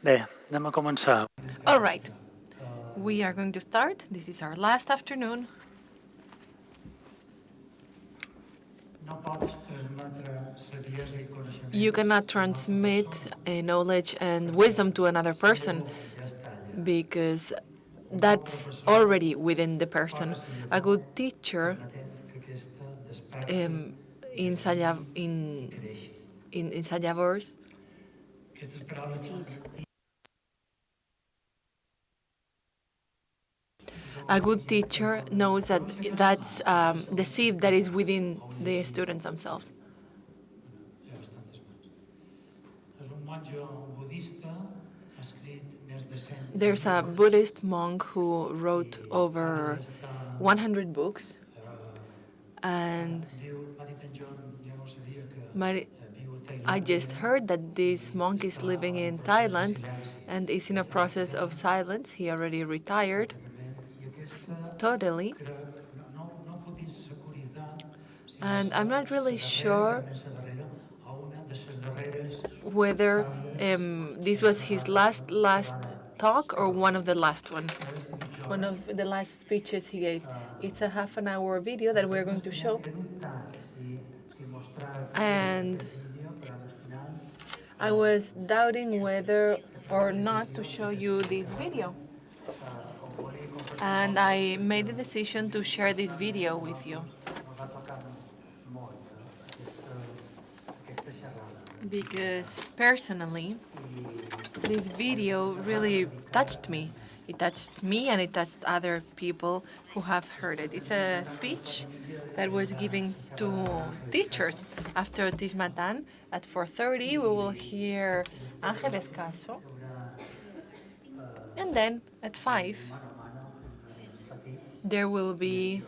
Bé, anem a començar. All right, we are going to start. This is our last afternoon. You cannot transmit knowledge and wisdom to another person because that's already within the person. A good teacher um, in ensayadores. A good teacher knows that that's the seed that is within the students themselves. There's a Buddhist monk who wrote over 100 books, and I just heard that this monk is living in Thailand and is in a process of silence. He already retired totally. And I'm not really sure whether this was his last talk or one of the last one of the last speeches he gave. It's a half an hour video that we're going to show. And I was doubting whether or not to show you this video. And I made the decision to share this video with you. Because personally, this video really touched me. It touched me and it touched other people who have heard it. It's a speech that was given to teachers after Tismatan. At 4:30, we will hear Ángeles Caso. And then at 5, there will be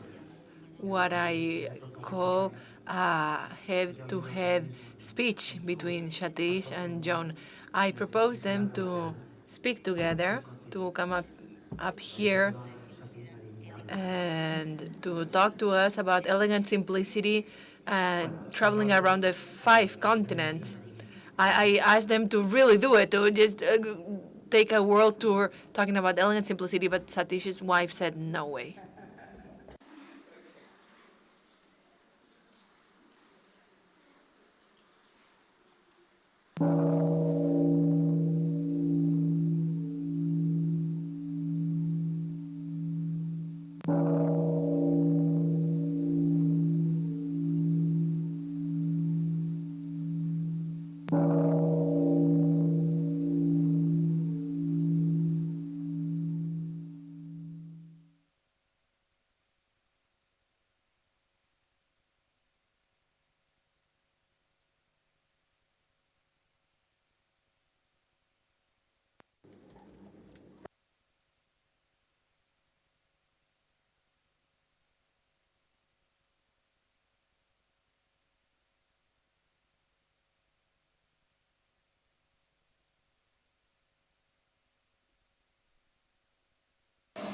what I call a head-to-head speech between Satish and John. I propose them to speak together, to come up here and to talk to us about elegant simplicity and traveling around the 5 continents. I asked them to really do it, to just take a world tour talking about elegant simplicity, but Satish's wife said, no way.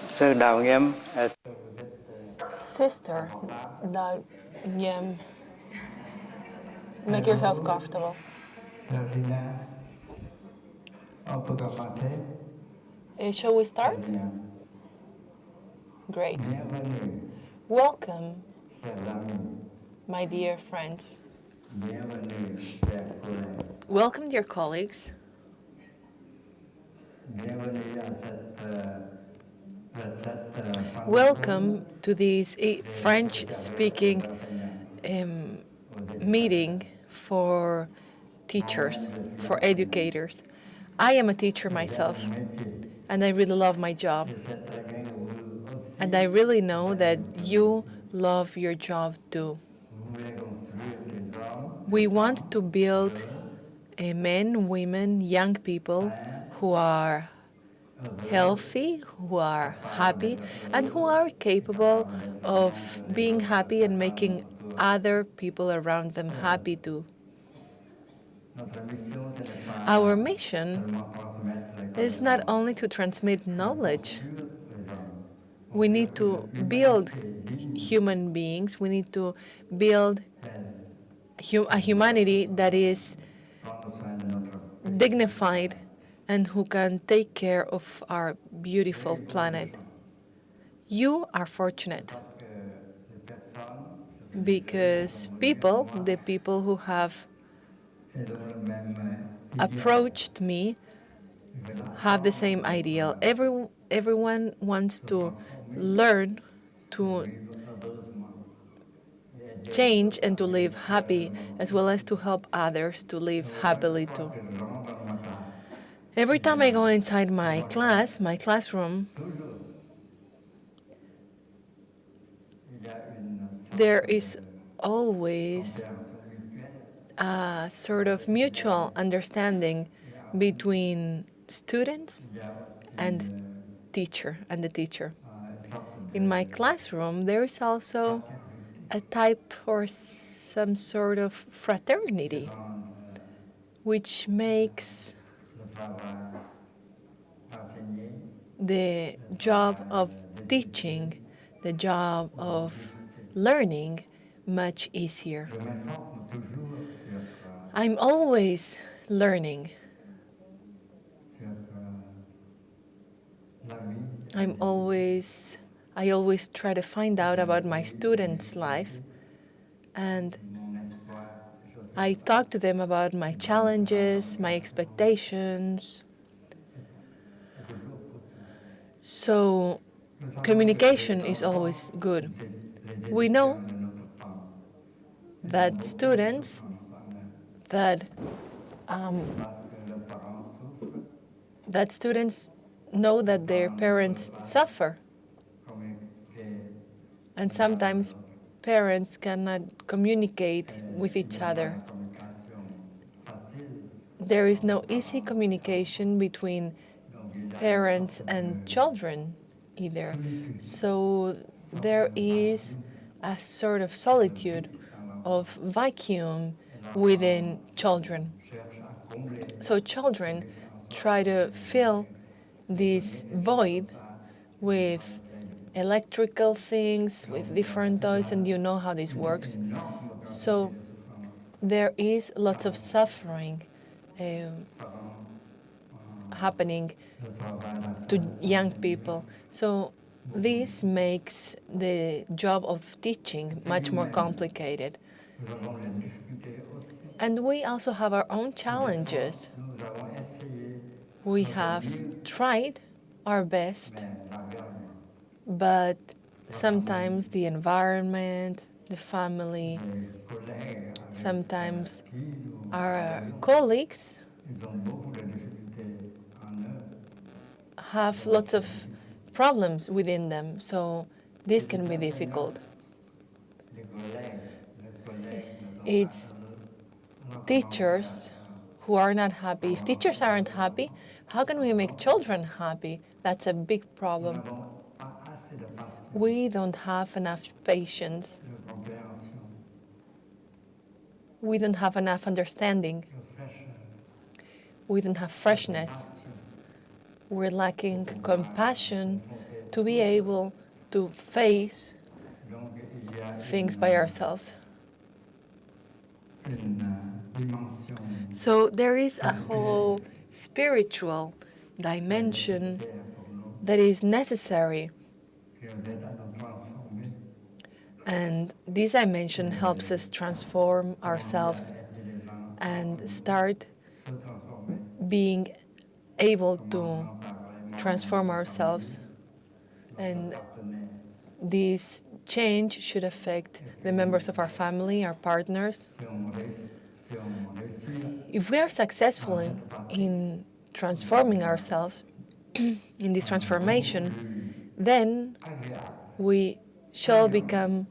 Sư Đào Nghiêm, Sister, now, make yourself comfortable. Shall we start? Great. Welcome, my dear friends. Welcome, dear colleagues. Welcome to this French-speaking meeting for teachers, for educators. I am a teacher myself, and I really love my job. And I really know that you love your job too. We want to build men, women, young people who are healthy, who are happy, and who are capable of being happy and making other people around them happy too. Our mission is not only to transmit knowledge. We need to build human beings. We need to build a humanity that is dignified and who can take care of our beautiful planet. You are fortunate because the people who have approached me, have the same ideal. Everyone wants to learn to change and to live happy, as well as to help others to live happily too. Every time I go inside my classroom, there is always a sort of mutual understanding between students and the teacher. In my classroom, there is also a type or some sort of fraternity, which makes the job of teaching, the job of learning, much easier. I'm always learning. I always try to find out about my students' life, and I talk to them about my challenges, my expectations. So communication is always good. We know that students know that their parents suffer, and sometimes parents cannot communicate with each other. There is no easy communication between parents and children either. So there is a sort of solitude, of vacuum within children. So children try to fill this void with electrical things, with different toys, and you know how this works. So there is lots of suffering happening to young people. So this makes the job of teaching much more complicated. And we also have our own challenges. We have tried our best, but sometimes the environment, the family, sometimes our colleagues have lots of problems within them, so this can be difficult. It's teachers who are not happy. If teachers aren't happy, how can we make children happy? That's a big problem. We don't have enough patience. We don't have enough understanding. We don't have freshness. We're lacking compassion to be able to face things by ourselves. So there is a whole spiritual dimension that is necessary. And this dimension helps us transform ourselves and start being able to transform ourselves. And this change should affect the members of our family, our partners. If we are successful in transforming ourselves, in this transformation, then we shall become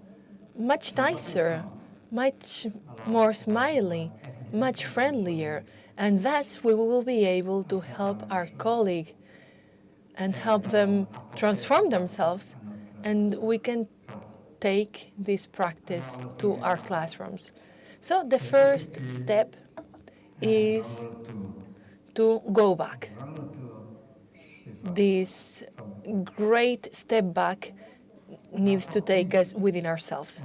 much nicer, much more smiley, much friendlier, and thus we will be able to help our colleague and help them transform themselves, and we can take this practice to our classrooms. So the first step is to go back. This great step back needs to take us within ourselves.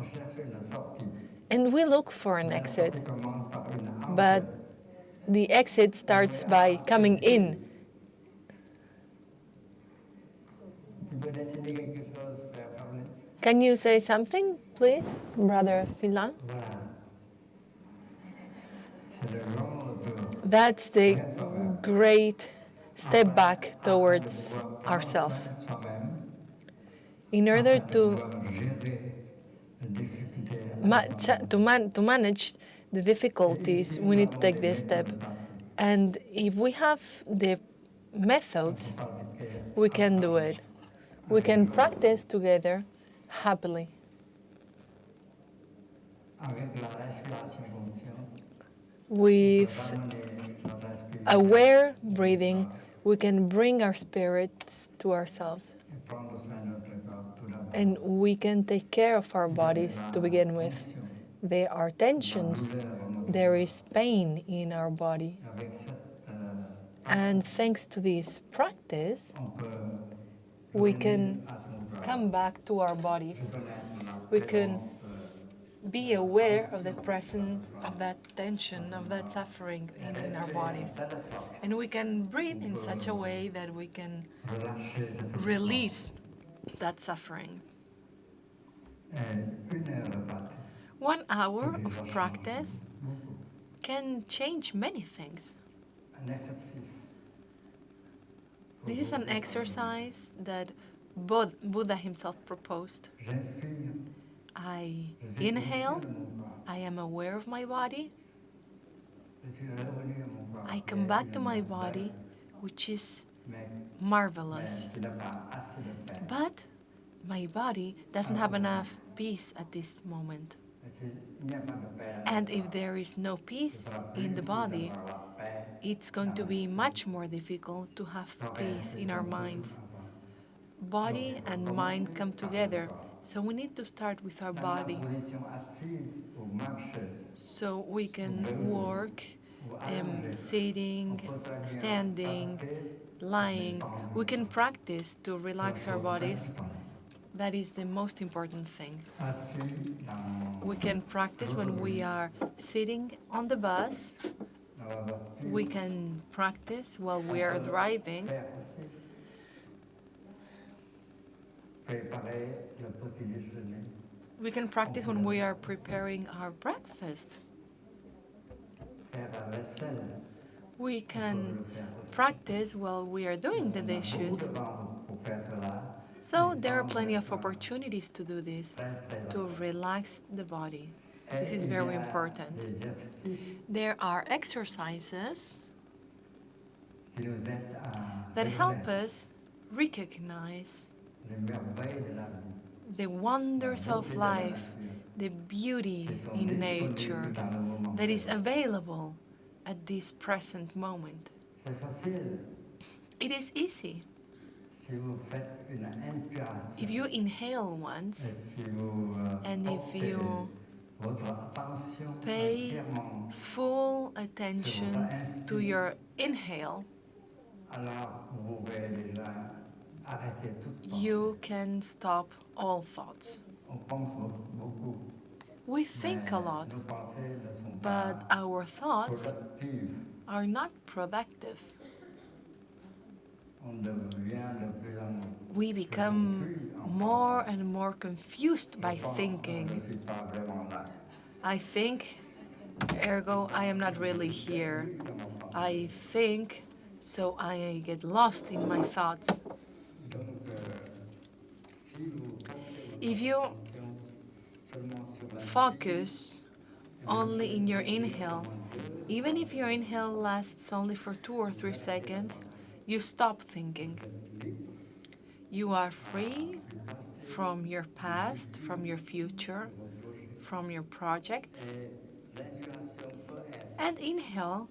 And we look for an exit, but the exit starts by coming in Can you say something, please, Brother Filan? That's the great step back towards ourselves. In order to manage the difficulties, we need to take this step. And if we have the methods, we can do it. We can practice together happily. With aware breathing, we can bring our spirits to ourselves. And we can take care of our bodies to begin with. There are tensions, there is pain in our body. And thanks to this practice, we can come back to our bodies. We can be aware of the presence of that tension, of that suffering in our bodies. And we can breathe in such a way that we can release that suffering. 1 hour of practice can change many things. This is an exercise that Buddha himself proposed. I inhale, I am aware of my body. I come back to my body, which is marvelous. But my body doesn't have enough peace at this moment. And if there is no peace in the body, it's going to be much more difficult to have peace in our minds. Body and mind come together, so we need to start with our body. So we can work sitting, standing, lying. We can practice to relax our bodies. That is the most important thing. We can practice when we are sitting on the bus. We can practice while we are driving. We can practice when we are preparing our breakfast. We can practice while we are doing the dishes. So there are plenty of opportunities to do this, to relax the body. This is very important. There are exercises that help us recognize the wonders of life, the beauty in nature that is available at this present moment. It is easy. If you inhale once, and if you pay full attention to your inhale, you can stop all thoughts. We think a lot, but our thoughts are not productive. We become more and more confused by thinking. I think, ergo, I am not really here. I think, so I get lost in my thoughts. If you focus only in your inhale, even if your inhale lasts only for 2 or 3 seconds, you stop thinking. You are free from your past, from your future, from your projects. And inhale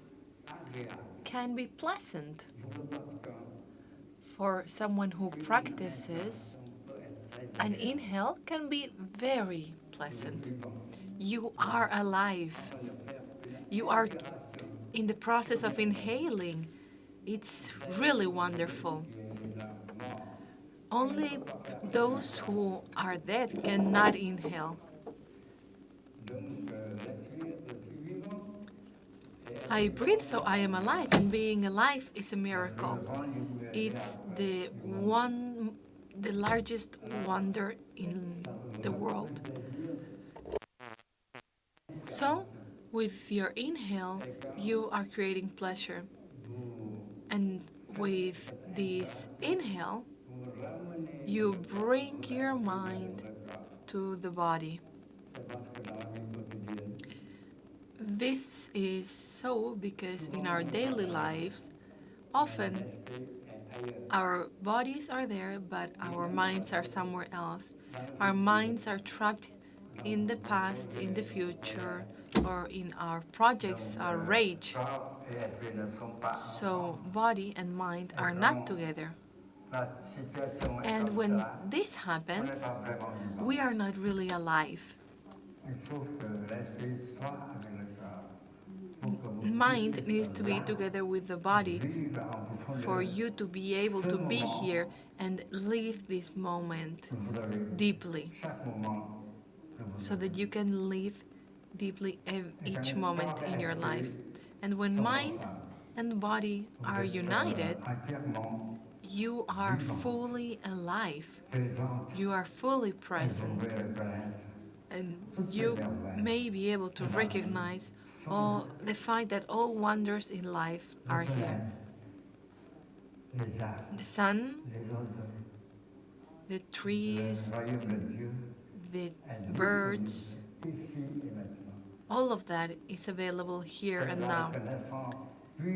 can be pleasant. For someone who practices, an inhale can be very pleasant. You are alive. You are in the process of inhaling. It's really wonderful. Only those who are dead cannot inhale. I breathe, so I am alive, and being alive is a miracle. It's the largest wonder in the world. So, with your inhale, you are creating pleasure. And with this inhale, you bring your mind to the body. This is so because in our daily lives, often our bodies are there, but our minds are somewhere else. Our minds are trapped in the past, in the future, or in our projects, our rage. So body and mind are not together. And when this happens, we are not really alive. Mind needs to be together with the body for you to be able to be here and live this moment deeply, so that you can live deeply each moment in your life. And when mind and body are united, you are fully alive. You are fully present. And you may be able to recognize all the fact that all wonders in life are here. The sun, the trees, the birds, all of that is available here and now.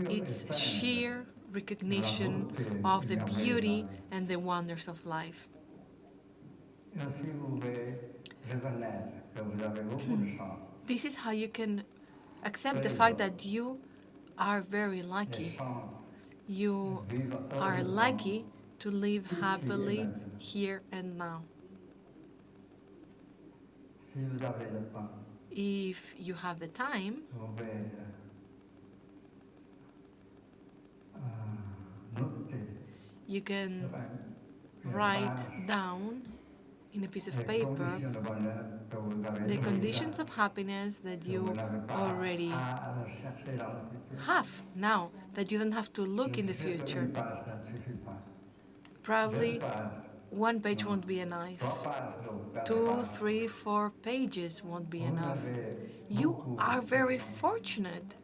It's sheer recognition of the beauty and the wonders of life. This is how you can accept the fact that you are very lucky. You are lucky to live happily here and now. If you have the time, you can write down in a piece of paper the conditions of happiness that you already have now, that you don't have to look in the future. Probably one page won't be enough. 2, 3, 4 pages won't be enough. You are very fortunate.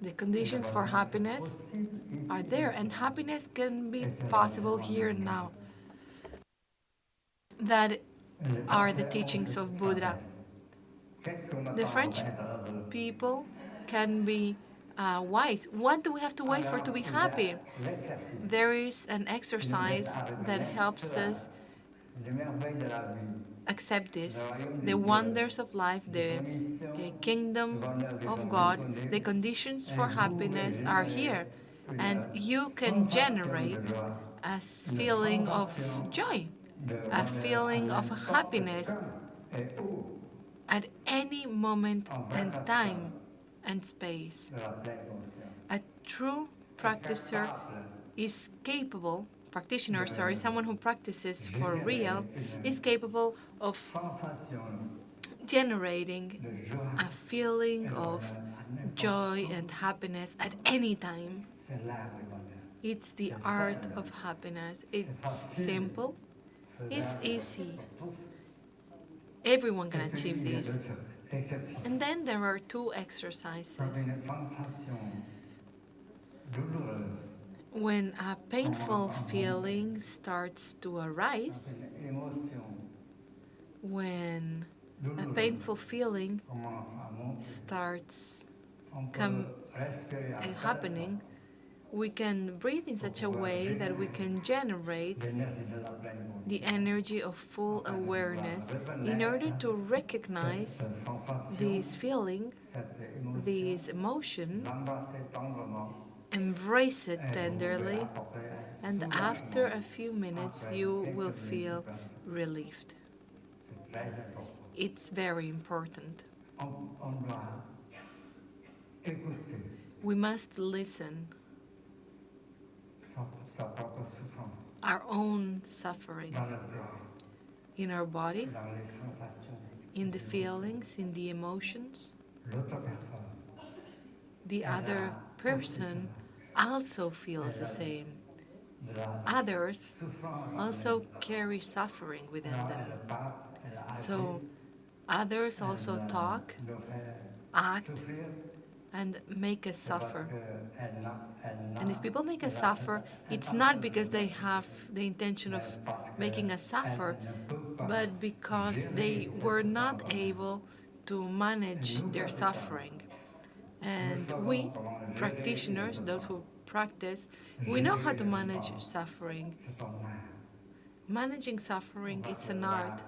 The conditions for happiness are there, and happiness can be possible here and now. That are the teachings of Buddha. The French people can be wise. What do we have to wait for to be happy? There is an exercise that helps us accept this. The wonders of life, the kingdom of God, the conditions for happiness are here. And you can generate a feeling of joy, a feeling of happiness at any moment and time and space. A true practitioner, someone who practices for real, is capable of generating a feeling of joy and happiness at any time. It's the art of happiness. It's simple, it's easy. Everyone can achieve this. And then there are 2 exercises. When a painful feeling starts to arise, when a painful feeling starts happening, we can breathe in such a way that we can generate the energy of full awareness in order to recognize this feeling, this emotion, embrace it tenderly, and after a few minutes you will feel relieved. It's very important. We must listen our own suffering in our body, in the feelings, in the emotions. The other person also feels the same. others also carry suffering within them. So others also talk, act, and make us suffer. And if people make us suffer, it's not because they have the intention of making us suffer, but because they were not able to manage their suffering. And we, practitioners, those who practice, we know how to manage suffering. Managing suffering, it's an art.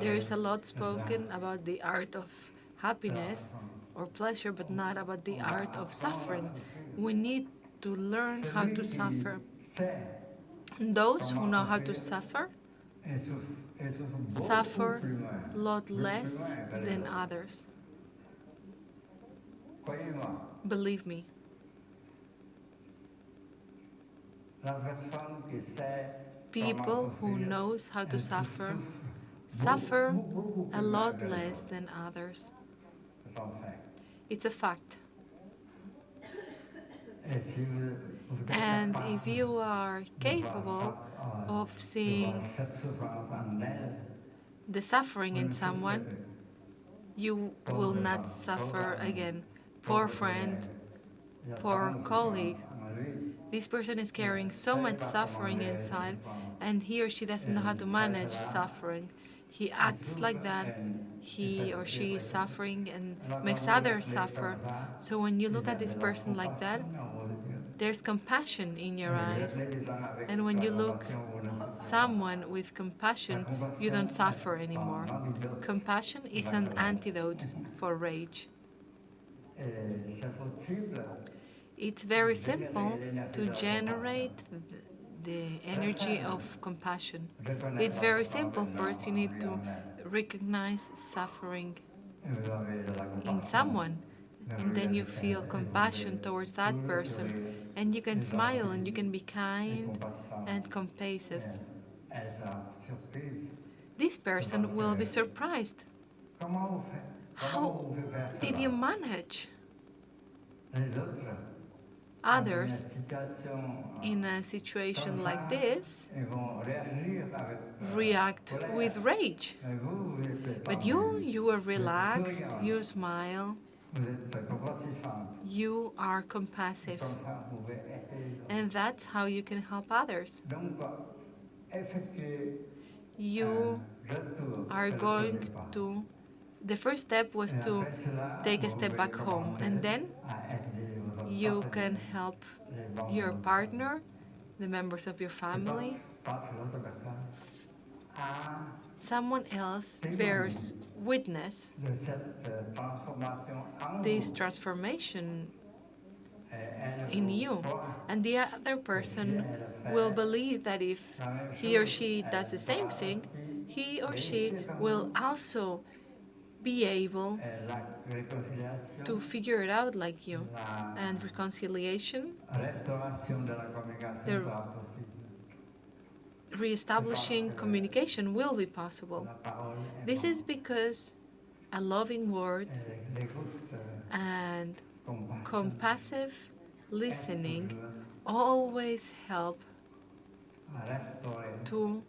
There is a lot spoken about the art of happiness or pleasure, but not about the art of suffering. We need to learn how to suffer. And those who know how to suffer suffer a lot less than others. Believe me. People who knows how to suffer suffer a lot less than others. It's a fact. And if you are capable of seeing the suffering in someone, you will not suffer again. Poor friend, poor colleague. This person is carrying so much suffering inside, and he or she doesn't know how to manage suffering. He acts like that. He or she is suffering and makes others suffer. So when you look at this person like that, there's compassion in your eyes. And when you look someone with compassion, you don't suffer anymore. Compassion is an antidote for rage. It's very simple to generate the energy of compassion. It's very simple. First, you need to recognize suffering in someone, and then you feel compassion towards that person, and you can smile and you can be kind and compassionate. This person will be surprised. How did you manage? Others in a situation like this react with rage. But you are relaxed, you smile, you are compassive. And that's how you can help others. You are going to, the first step was to take a step back home, and then you can help your partner, the members of your family. Someone else bears witness this transformation in you, and the other person will believe that if he or she does the same thing, he or she will also be able to figure it out like you. And reconciliation, the reestablishing communication will be possible. This is because a loving word and compassive listening always help to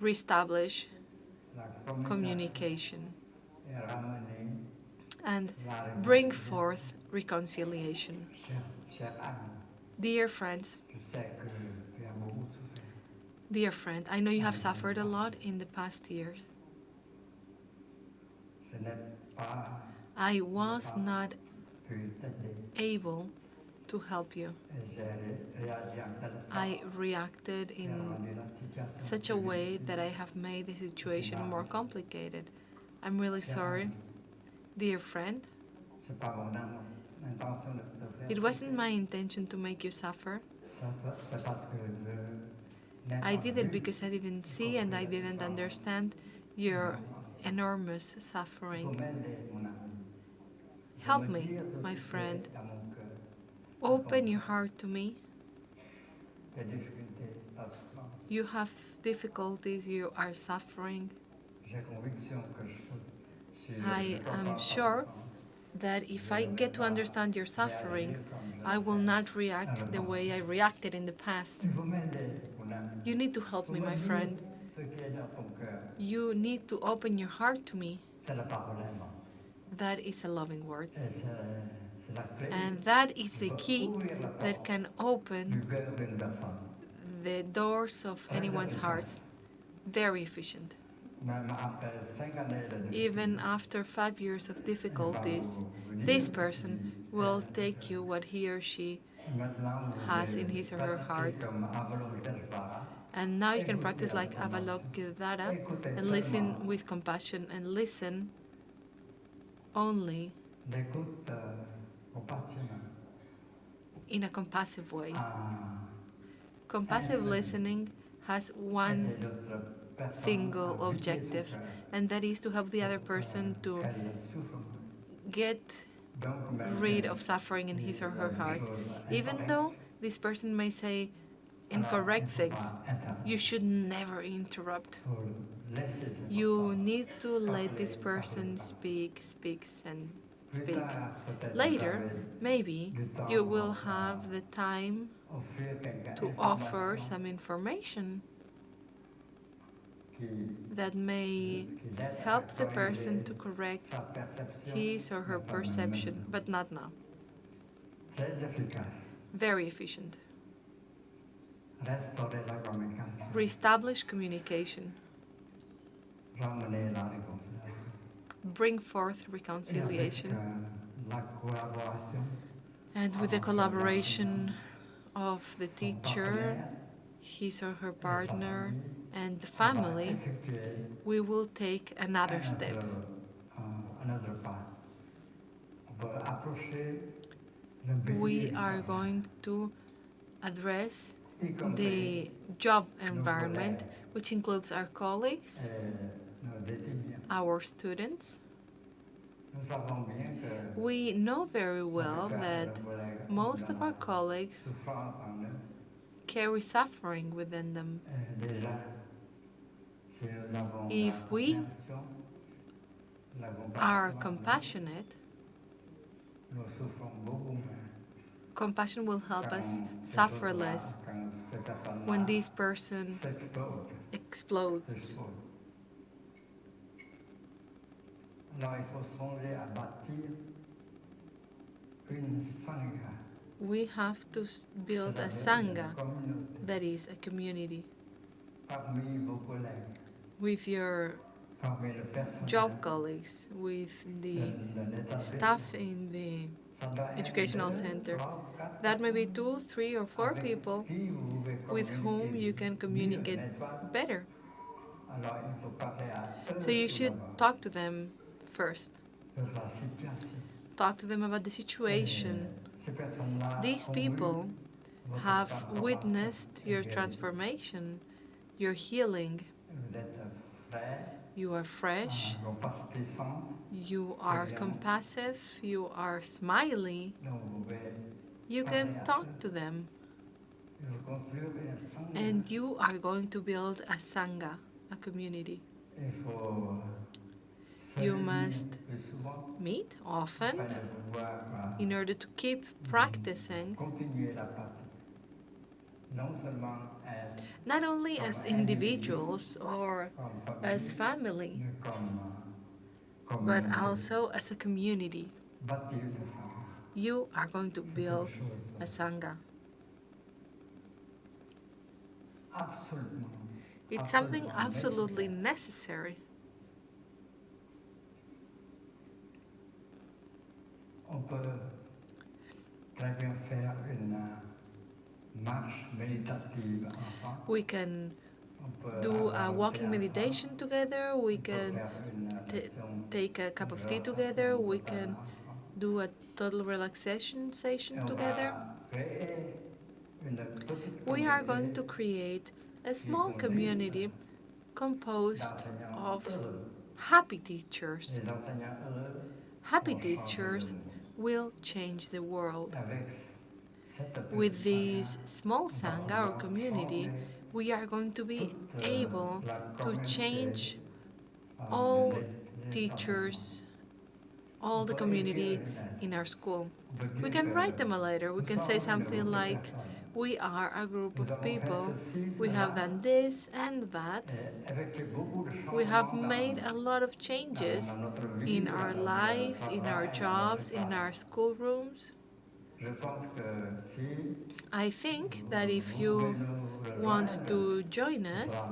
reestablish communication and bring forth reconciliation. Dear friends, I know you have suffered a lot in the past years. I was not able to help you. I reacted in such a way that I have made the situation more complicated. I'm really sorry, dear friend. It wasn't my intention to make you suffer. I did it because I didn't see and I didn't understand your enormous suffering. Help me, my friend. Open your heart to me. You have difficulties, you are suffering. I am sure that if I get to understand your suffering, I will not react the way I reacted in the past. Tu veux m'aider, mon ami. You need to help Faut me, me my dire friend. ce qui est dans ton cœur. You need to open your heart to me. C'est la parole aimante. That is a loving word. Et c'est la clé And that is the pour key ouvrir la that porte can du open cœur d'une personne. the doors of anyone's hearts. Very efficient. Même après 5 années de Even after 5 years of difficulties, this person will take you what he or she has in his or her heart. And now you can practice like Avalokiteshvara and listen with compassion and listen only L'écoute compassionnelle. in a compassive way. Ah, Compassive listening has one aider l'autre personne single à objective, vider son cœur, and that is to help the other person to qu'elle souffre moins. get Donc, même rid si of suffering in his or her il y a des heart. choses Even incorrectes, though this person may say incorrect things, you should never interrupt. faut laisser cette You personne need to let this parler, person parler. speaks and Plus speak. tard, peut-être Later, vous avez maybe du temps you will à have the time offrir quelques to offer informations some information qui that may l'aident à help the corriger person to correct sa perception, his or her mais pas perception, même. but not now. Très efficace. Very efficient. Restaurer la communication. Reestablish communication. Ramener la réconciliation. Bring forth Et avec reconciliation. la collaboration And with the collaboration of the son teacher, partenaire, his or her et sa partner, famille, and the on va family, effectuer we will take another step. another path. On peut approcher le milieu We du are travail, going to address y compris the job environment, which includes our colleagues, nos étudiants. our students. Nous savons bien que We know very well la plupart that de nos collègues ont most de of la our colleagues souffrance en eux. carry suffering within them. Déjà, si nous avons If la we compréhension, la are compassion, compassionate, nous souffrons beaucoup moins. compassion will help Quand us ces suffer choses-là, less quand cette personne-là when this person s'explose. explodes. Alors, il faut songer à bâtir une sangha, We have to build a c'est-à-dire sangha, une communauté, that is a community, parmi vos collègues, with your parmi le personnel job colleagues, with the de l'établissement. staff in the Ça doit être educational 2, center. 3, 4 That may be 2, 3, or 4 avec people qui vous pouvez with whom communiquer you can mieux, communicate n'est-ce pas? better. Alors, il faut parler à eux So you tout should d'abord talk to them first. de la situation. Talk to them about the situation. Ces personnes-là These ont people vu votre have transformation witnessed your guérie. transformation, your healing. Vous êtes frais, You are fresh, compatissant, you are compassive, you are smiley. donc vous pouvez You can talk to them, construire une sangha. and you are going to build a sangha, a community. Il faut se You réunir must plus souvent meet often afin de pouvoir in order to keep practicing, continuer la pratique. Non seulement être not only as individuals or comme as famille, family, mais comme but communauté. also as a community. Bâtir une sangha. You are going to C'est build quelque chose a sangha. absolument. It's something absolument absolutely nécessaire. necessary. On peut très bien faire une marche méditative ensemble. We can On peut do a avoir walking ensemble. meditation together. We On peut can faire une session take a cup of tea de together. relaxation We totale can ensemble. do a total relaxation Et session on together. va créer une petite We are going communauté to create a small community composed d'enseignants of heureux. happy teachers. Les enseignants heureux Happy vont changer teachers le monde. will change the world. Avec cette petite With this sangha, small sangha or community, we are going to be able to change all teachers' all the community in our school. We can write them a letter. We can say something like, we are a group of people. We have done this and that. We have made a lot of changes in our life, in our jobs, in our schoolrooms. I think that if you want to join us,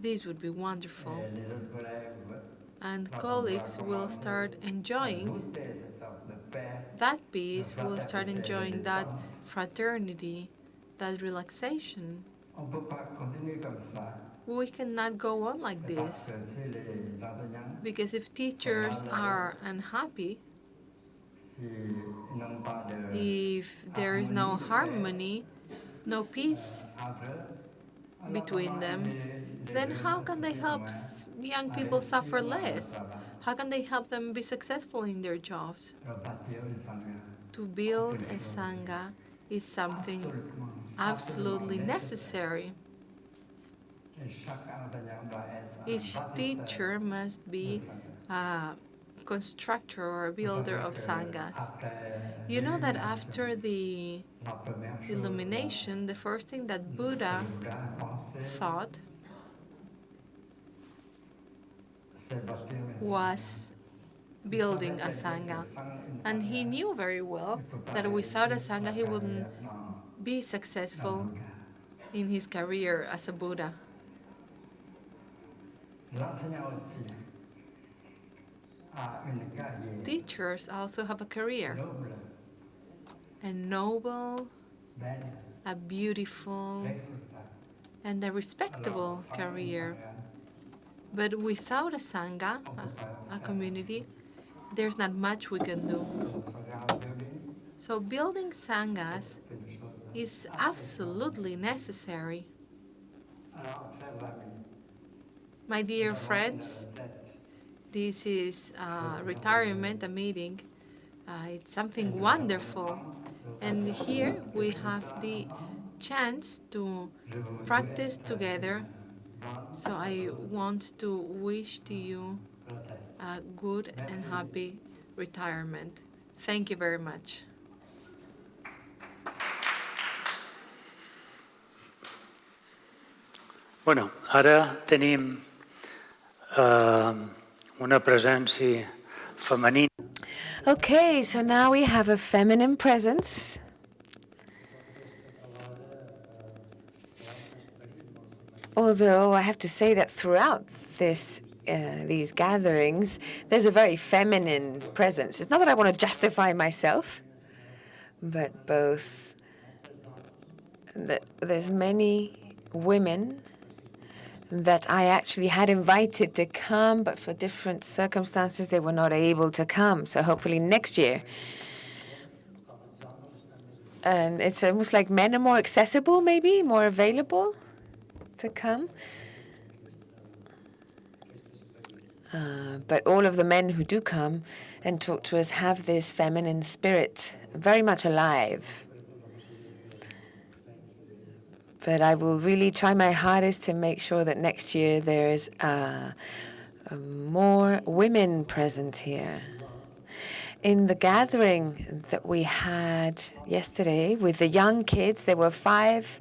this would be wonderful. And colleagues will start enjoying that peace, will start enjoying that fraternity, that relaxation. We cannot go on like this, because if teachers are unhappy, if there is no harmony, no peace between them, then how can they help young people suffer less? How can they help them be successful in their jobs? To build a Sangha is something absolutely necessary. Each teacher must be a constructor or a builder of Sanghas. You know that after the illumination, the first thing that Buddha thought was building a Sangha. And he knew very well that without a Sangha he wouldn't be successful in his career as a Buddha. Teachers also have a career, a noble, a beautiful, and a respectable career. But without a Sangha, a community, there's not much we can do. So building Sanghas is absolutely necessary. My dear friends, this is a retirement, a meeting. It's something wonderful. And here we have the chance to practice together. So I want to wish to you a good and happy retirement. Thank you very much. Bueno, ara tenim una presència femenina. Okay, so now we have a feminine presence. Although I have to say that throughout these gatherings, there's a very feminine presence. It's not that I want to justify myself, but there's many women that I actually had invited to come, but for different circumstances, they were not able to come. So hopefully next year. And it's almost like men are more accessible, maybe, more available to come. But all of the men who do come and talk to us have this feminine spirit very much alive. But I will really try my hardest to make sure that next year there's more women present here. In the gathering that we had yesterday with the young kids, there were 5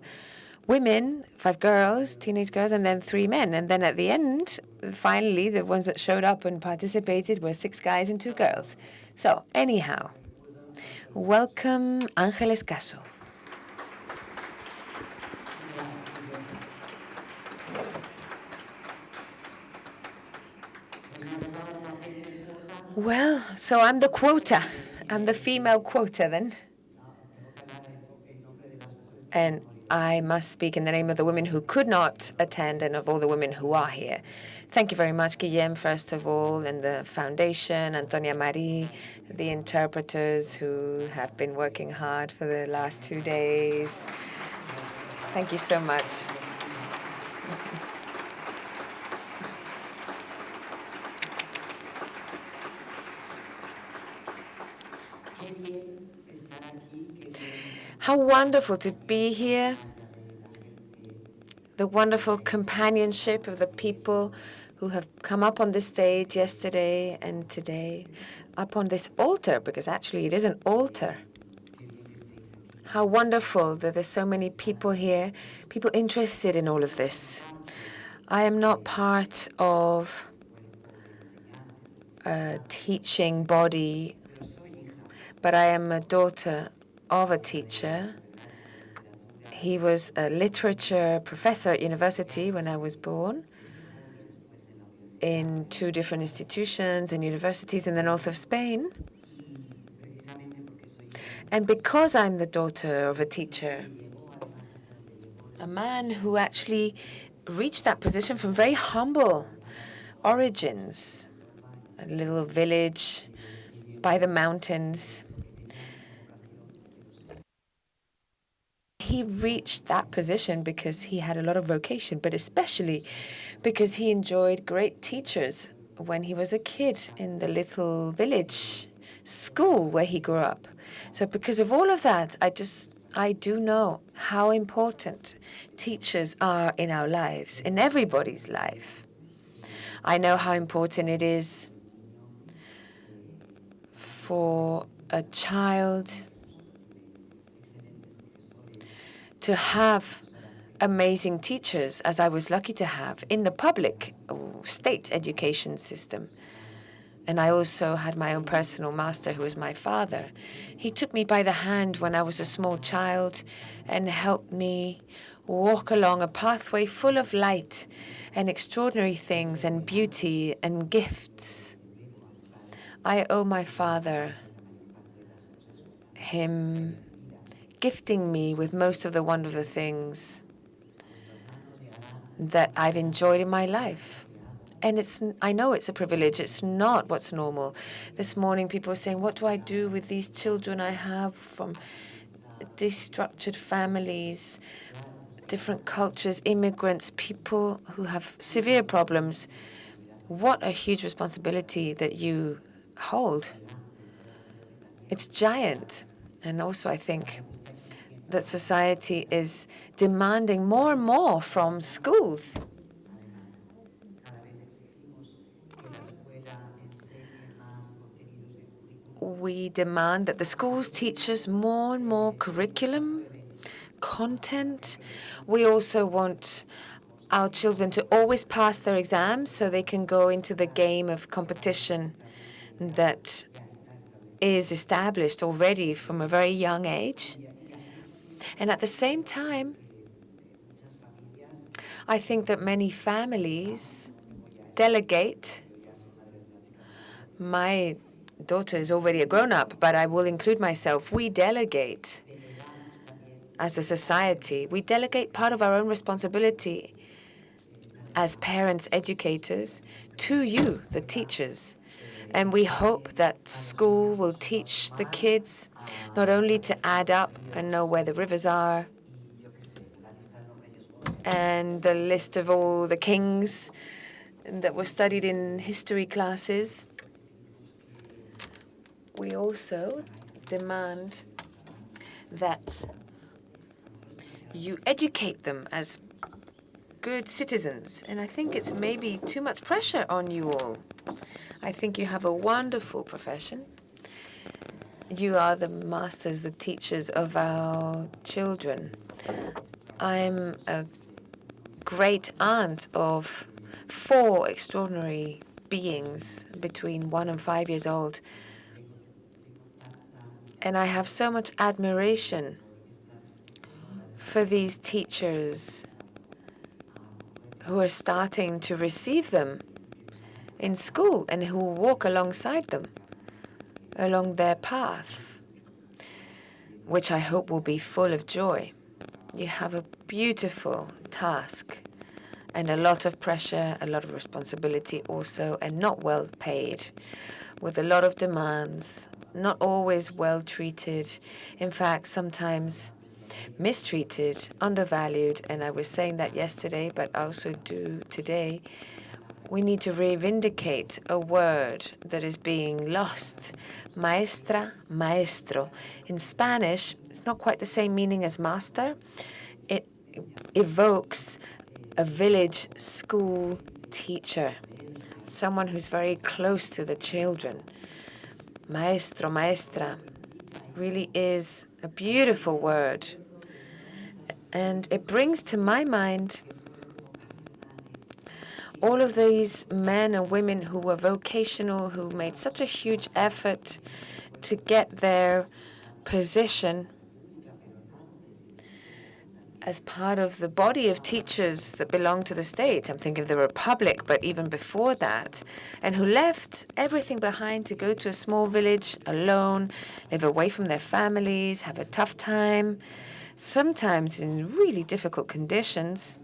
women, 5 girls, teenage girls, and then 3 men. And then at the end, finally, the ones that showed up and participated were 6 guys and 2 girls. So anyhow, welcome, Ángeles Caso. Well, so I'm the quota. I'm the female quota then. And I must speak in the name of the women who could not attend and of all the women who are here. Thank you very much, Guillem, first of all, and the foundation, Antonia Marie, the interpreters who have been working hard for the last 2 days. Thank you so much. How wonderful to be here. The wonderful companionship of the people who have come up on this stage yesterday and today, up on this altar, because actually it is an altar. How wonderful that there's so many people here, people interested in all of this. I am not part of a teaching body, but I am a daughter of a teacher. He was a literature professor at university when I was born, in 2 different institutions and universities in the north of Spain. And because I'm the daughter of a teacher, a man who actually reached that position from very humble origins, a little village by the mountains, he reached that position because he had a lot of vocation, but especially because he enjoyed great teachers when he was a kid in the little village school where he grew up. So because of all of that, I do know how important teachers are in our lives, in everybody's life. I know how important it is for a child to have amazing teachers, as I was lucky to have, in the public or state education system. And I also had my own personal master, who was my father. He took me by the hand when I was a small child and helped me walk along a pathway full of light and extraordinary things and beauty and gifts. I owe my father him gifting me with most of the wonderful things that I've enjoyed in my life. And I know it's a privilege. It's not what's normal. This morning, people were saying, what do I do with these children I have from destructured families, different cultures, immigrants, people who have severe problems? What a huge responsibility that you hold. It's giant. And also, I think that society is demanding more and more from schools. We demand that the schools teach us more and more curriculum, content. We also want our children to always pass their exams so they can go into the game of competition that is established already from a very young age. And at the same time, I think that many families delegate. My daughter is already a grown-up, but I will include myself. We delegate as a society. We delegate part of our own responsibility as parents, educators, to you, the teachers. And we hope that school will teach the kids not only to add up and know where the rivers are and the list of all the kings that were studied in history classes. We also demand that you educate them as good citizens. And I think it's maybe too much pressure on you all. I think you have a wonderful profession. You are the masters, the teachers of our children. I'm a great aunt of 4 extraordinary beings between 1 and 5 years old. And I have so much admiration for these teachers who are starting to receive them in school and who walk alongside them, along their path, which I hope will be full of joy. You have a beautiful task and a lot of pressure, a lot of responsibility also, and not well paid, with a lot of demands, not always well treated. In fact, sometimes mistreated, undervalued, and I was saying that yesterday, but I also do today. We need to reivindicate a word that is being lost. Maestra, maestro. In Spanish, it's not quite the same meaning as master. It evokes a village school teacher. someone who's very close to the children. Maestro, maestra really is a beautiful word. And it brings to my mind all of these men and women who were vocational, who made such a huge effort to get their position as part of the body of teachers that belong to the state. I'm thinking of the Republic, but even before that, and who left everything behind to go to a small village alone, live away from their families, have a tough time, sometimes in really difficult conditions.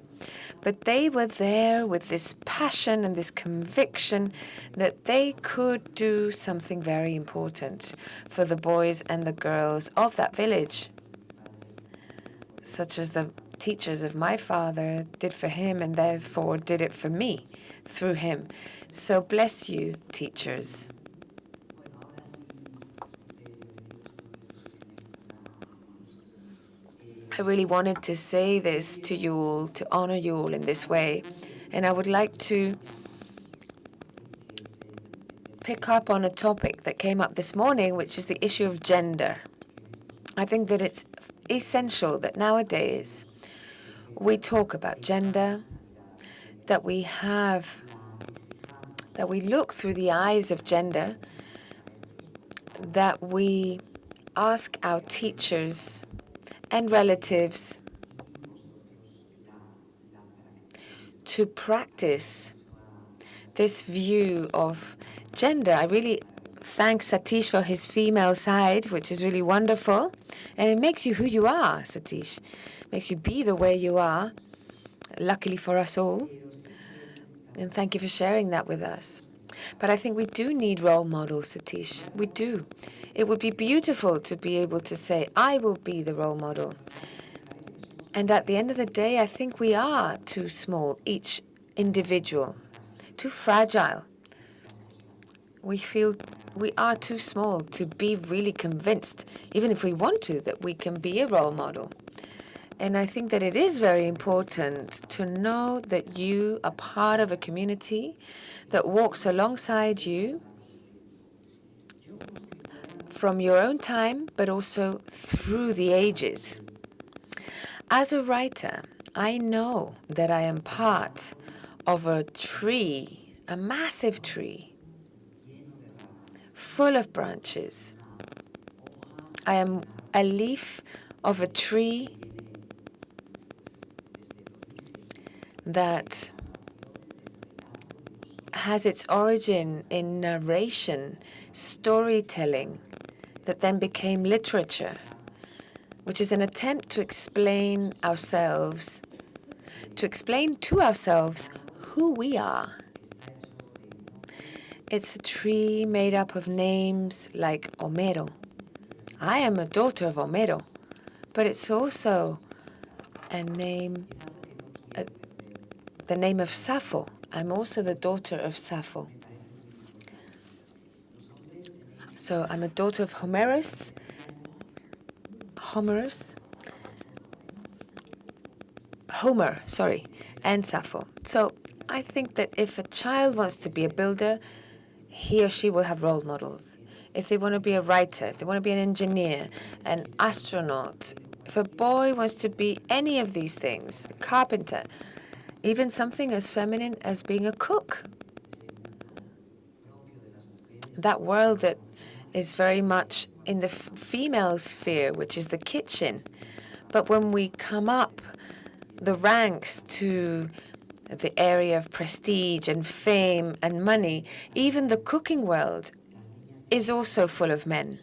But they were there with this passion and this conviction that they could do something very important for the boys and the girls of that village, such as the teachers of my father did for him and therefore did it for me through him. So bless you, teachers. I really wanted to say this to you all, to honor you all in this way. And I would like to pick up on a topic that came up this morning, which is the issue of gender. I think that it's essential that nowadays we talk about gender, that we look through the eyes of gender, that we ask our teachers and relatives to practice this view of gender. I really thank Satish for his female side, which is really wonderful. And it makes you who you are, Satish. Makes you be the way you are, luckily for us all. And thank you for sharing that with us. But I think we do need role models, Satish. We do. It would be beautiful to be able to say, I will be the role model. And at the end of the day, I think we are too small, each individual, too fragile. We feel we are too small to be really convinced, even if we want to, that we can be a role model. And I think that it is very important to know that you are part of a community that walks alongside you from your own time, but also through the ages. As a writer, I know that I am part of a tree, a massive tree, full of branches. I am a leaf of a tree that has its origin in narration, storytelling, that then became literature, which is an attempt to explain ourselves, to explain to ourselves who we are. It's a tree made up of names like Homero. I am a daughter of Homero, but it's also a name, the name of Sappho. I'm also the daughter of Sappho. So I'm a daughter of Homer, and Sappho. So I think that if a child wants to be a builder, he or she will have role models. If they want to be a writer, if they want to be an engineer, an astronaut, if a boy wants to be any of these things, a carpenter, even something as feminine as being a cook. That world that is very much in the female sphere, which is the kitchen. But when we come up the ranks to the area of prestige and fame and money, even the cooking world is also full of men.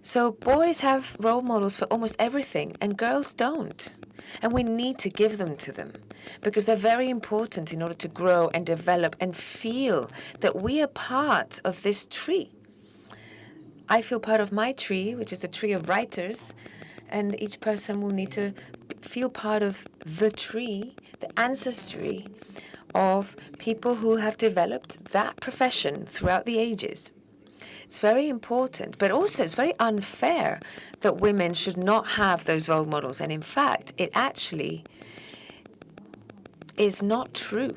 So boys have role models for almost everything, and girls don't. And we need to give them to them because they're very important in order to grow and develop and feel that we are part of this tree. I feel part of my tree, which is the tree of writers, and each person will need to feel part of the tree, the ancestry of people who have developed that profession throughout the ages. It's very important, but also it's very unfair that women should not have those role models. And in fact, it actually is not true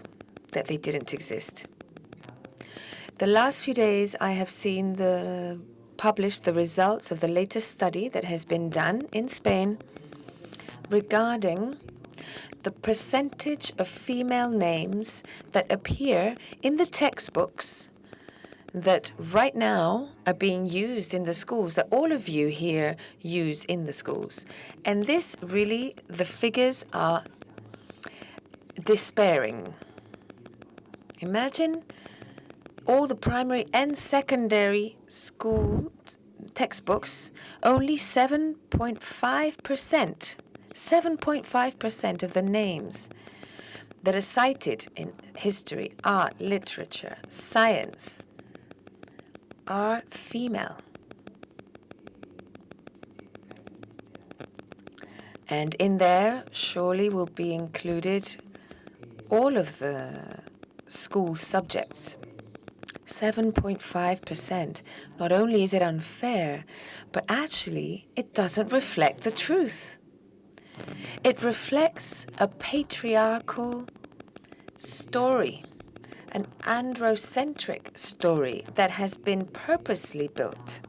that they didn't exist. The last few days, I have seen published the results of the latest study that has been done in Spain regarding the percentage of female names that appear in the textbooks that right now are being used in the schools, that all of you here use in the schools. And this really, the figures are despairing. Imagine all the primary and secondary school textbooks, only 7.5% of the names that are cited in history, art, literature, science are female. And in there surely will be included all of the school subjects. 7.5%. Not only is it unfair, but actually it doesn't reflect the truth. It reflects a patriarchal story, an androcentric story that has been purposely built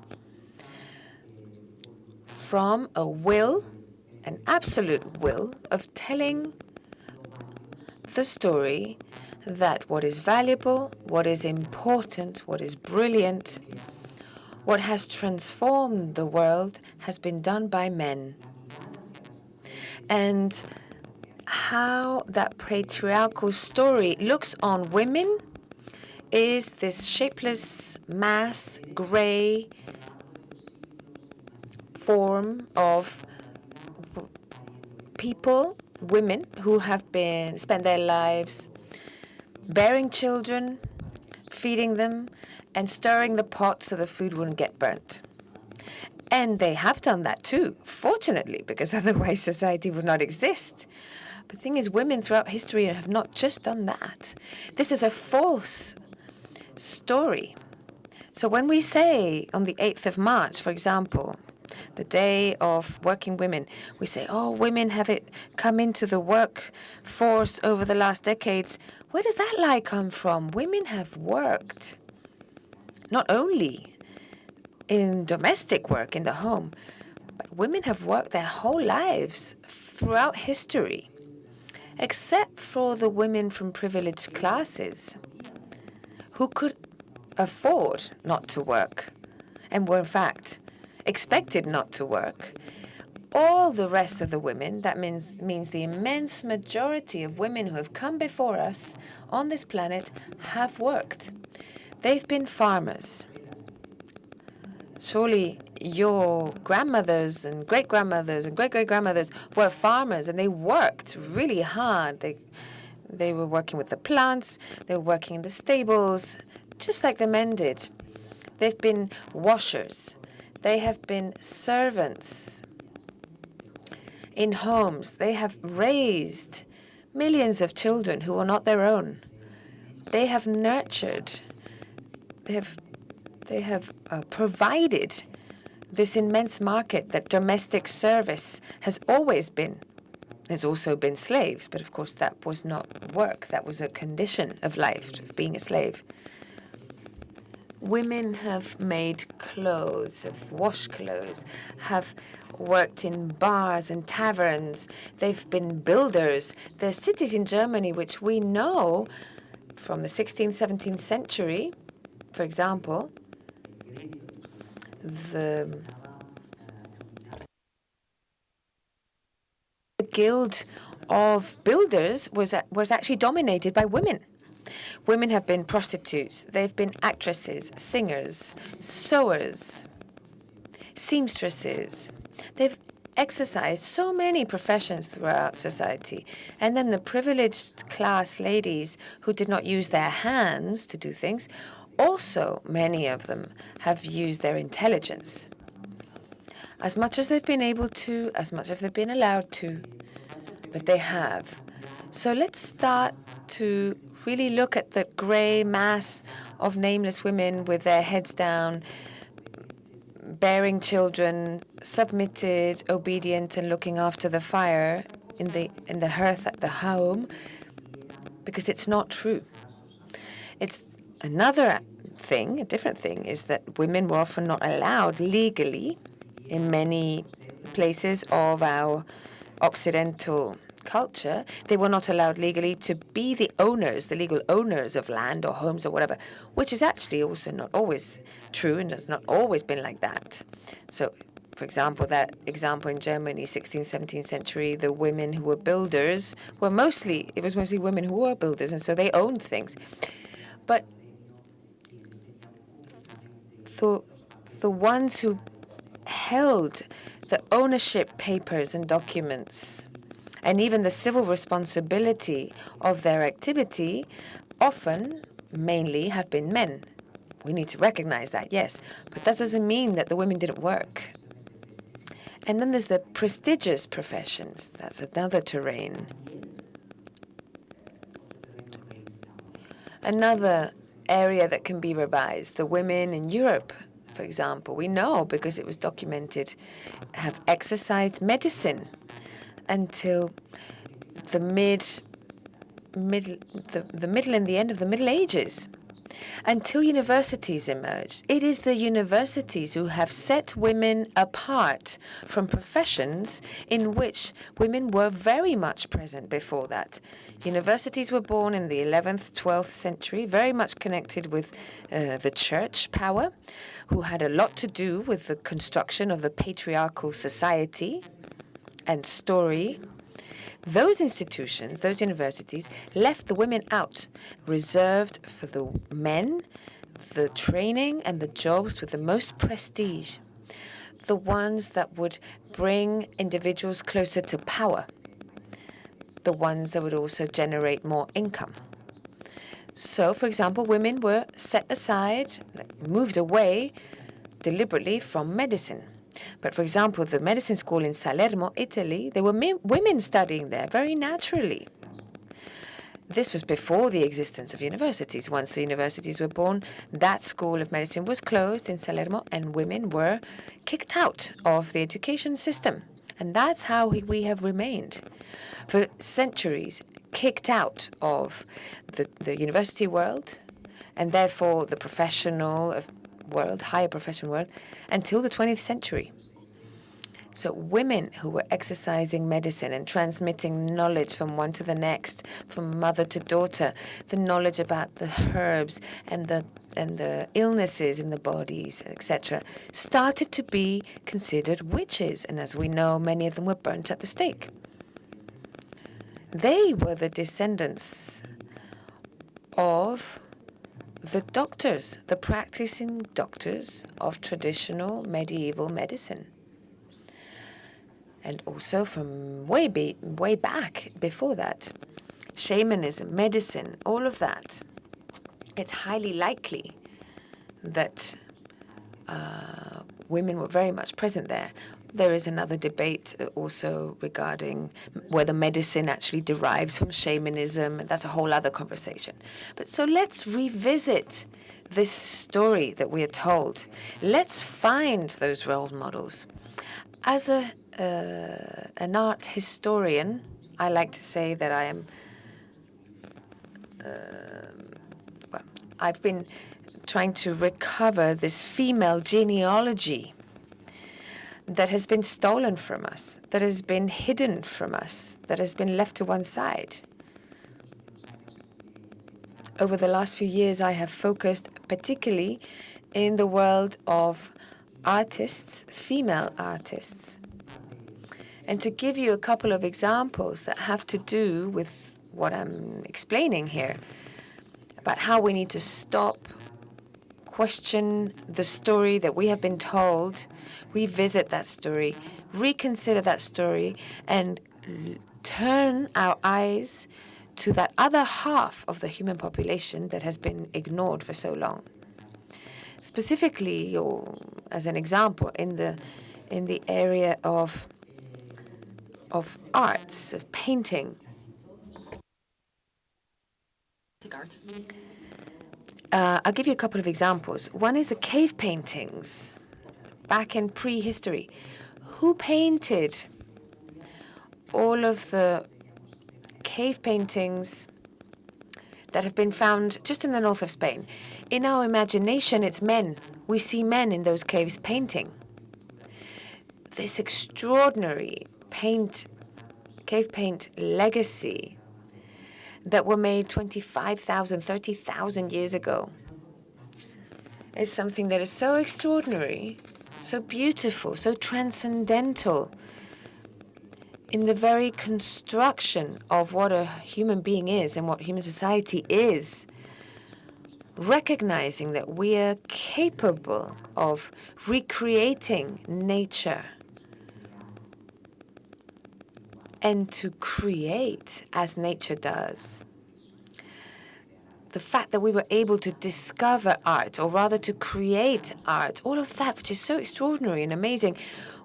from a will, an absolute will, of telling the story that what is valuable, what is important, what is brilliant, what has transformed the world has been done by men. And how that patriarchal story looks on women is this shapeless mass, gray form of people, women, who have spent their lives bearing children, feeding them, and stirring the pot so the food wouldn't get burnt. And they have done that too, fortunately, because otherwise society would not exist. But the thing is, women throughout history have not just done that. This is a false story. So when we say on the 8th of March, for example, the Day of Working Women, we say, oh, women have come into the workforce over the last decades. Where does that lie come from? Women have worked not only in domestic work in the home, but women have worked their whole lives throughout history, except for the women from privileged classes who could afford not to work and were in fact expected not to work. All the rest of the women, that means the immense majority of women who have come before us on this planet, have worked. They've been farmers. Surely your grandmothers and great-grandmothers and great-great-grandmothers were farmers, and they worked really hard. They were working with the plants, they were working in the stables, just like the men did. They've been washers. They have been servants in homes. They have raised millions of children who are not their own. They have nurtured. They have provided this immense market that domestic service has always been. There's also been slaves, but of course that was not work. That was a condition of life, of being a slave. Women have made clothes, have washed clothes, have worked in bars and taverns. They've been builders. There are cities in Germany which we know from the 16th, 17th century, for example, the guild of builders was actually dominated by women. Women have been prostitutes. They've been actresses, singers, sewers, seamstresses. They've exercised so many professions throughout society. And then the privileged class ladies who did not use their hands to do things, also many of them have used their intelligence. As much as they've been able to, as much as they've been allowed to, but they have. So let's start to really look at the gray mass of nameless women with their heads down, bearing children, submitted, obedient, and looking after the fire in the hearth at the home, because it's not true. It's Another thing, a different thing, is that women were often not allowed legally in many places of our Occidental culture. They were not allowed legally to be the owners, the legal owners of land or homes or whatever, which is actually also not always true and has not always been like that. So, for example, that example in Germany, 16th, 17th century, the women who were builders were mostly women who were builders, and so they owned things. But the ones who held the ownership papers and documents and even the civil responsibility of their activity often, mainly, have been men. We need to recognize that, yes, but that doesn't mean that the women didn't work. And then there's the prestigious professions. That's another terrain. Another area that can be revised, the women in Europe, for example, we know because it was documented, have exercised medicine until the middle and the end of the Middle Ages, until universities emerged. It is the universities who have set women apart from professions in which women were very much present before that. Universities were born in the 11th, 12th century, very much connected with the church power, who had a lot to do with the construction of the patriarchal society and story. Those institutions, those universities, left the women out, reserved for the men, the training and the jobs with the most prestige, the ones that would bring individuals closer to power, the ones that would also generate more income. So, for example, women were set aside, moved away deliberately from medicine. But, for example, the medicine school in Salerno, Italy, there were women studying there very naturally. This was before the existence of universities. Once the universities were born, that school of medicine was closed in Salerno, and women were kicked out of the education system. And that's how we have remained for centuries, kicked out of the university world, and therefore the professional world, higher professional world, until the 20th century. So women who were exercising medicine and transmitting knowledge from one to the next, from mother to daughter, the knowledge about the herbs and the illnesses in the bodies, etc., started to be considered witches. And as we know, many of them were burnt at the stake. They were the descendants of the doctors, the practicing doctors of traditional medieval medicine. And also from way back before that, shamanism, medicine, all of that. It's highly likely that women were very much present there. There is another debate also regarding whether medicine actually derives from shamanism. That's a whole other conversation. But so let's revisit this story that we are told. Let's find those role models. As an art historian, I like to say that I am, I've been trying to recover this female genealogy that has been stolen from us, that has been hidden from us, that has been left to one side. Over the last few years, I have focused particularly in the world of artists, female artists. And to give you a couple of examples that have to do with what I'm explaining here, about how we need to stop, question the story that we have been told, revisit that story, reconsider that story, and turn our eyes to that other half of the human population that has been ignored for so long. Specifically, or as an example, in the area of arts, of painting. I'll give you a couple of examples. One is the cave paintings back in prehistory. Who painted all of the cave paintings that have been found just in the north of Spain. In our imagination, it's men. We see men in those caves painting. This extraordinary cave paint legacy that were made 25,000, 30,000 years ago is something that is so extraordinary, so beautiful, so transcendental in the very construction of what a human being is and what human society is, recognizing that we are capable of recreating nature and to create as nature does. The fact that we were able to discover art, or rather to create art, all of that, which is so extraordinary and amazing,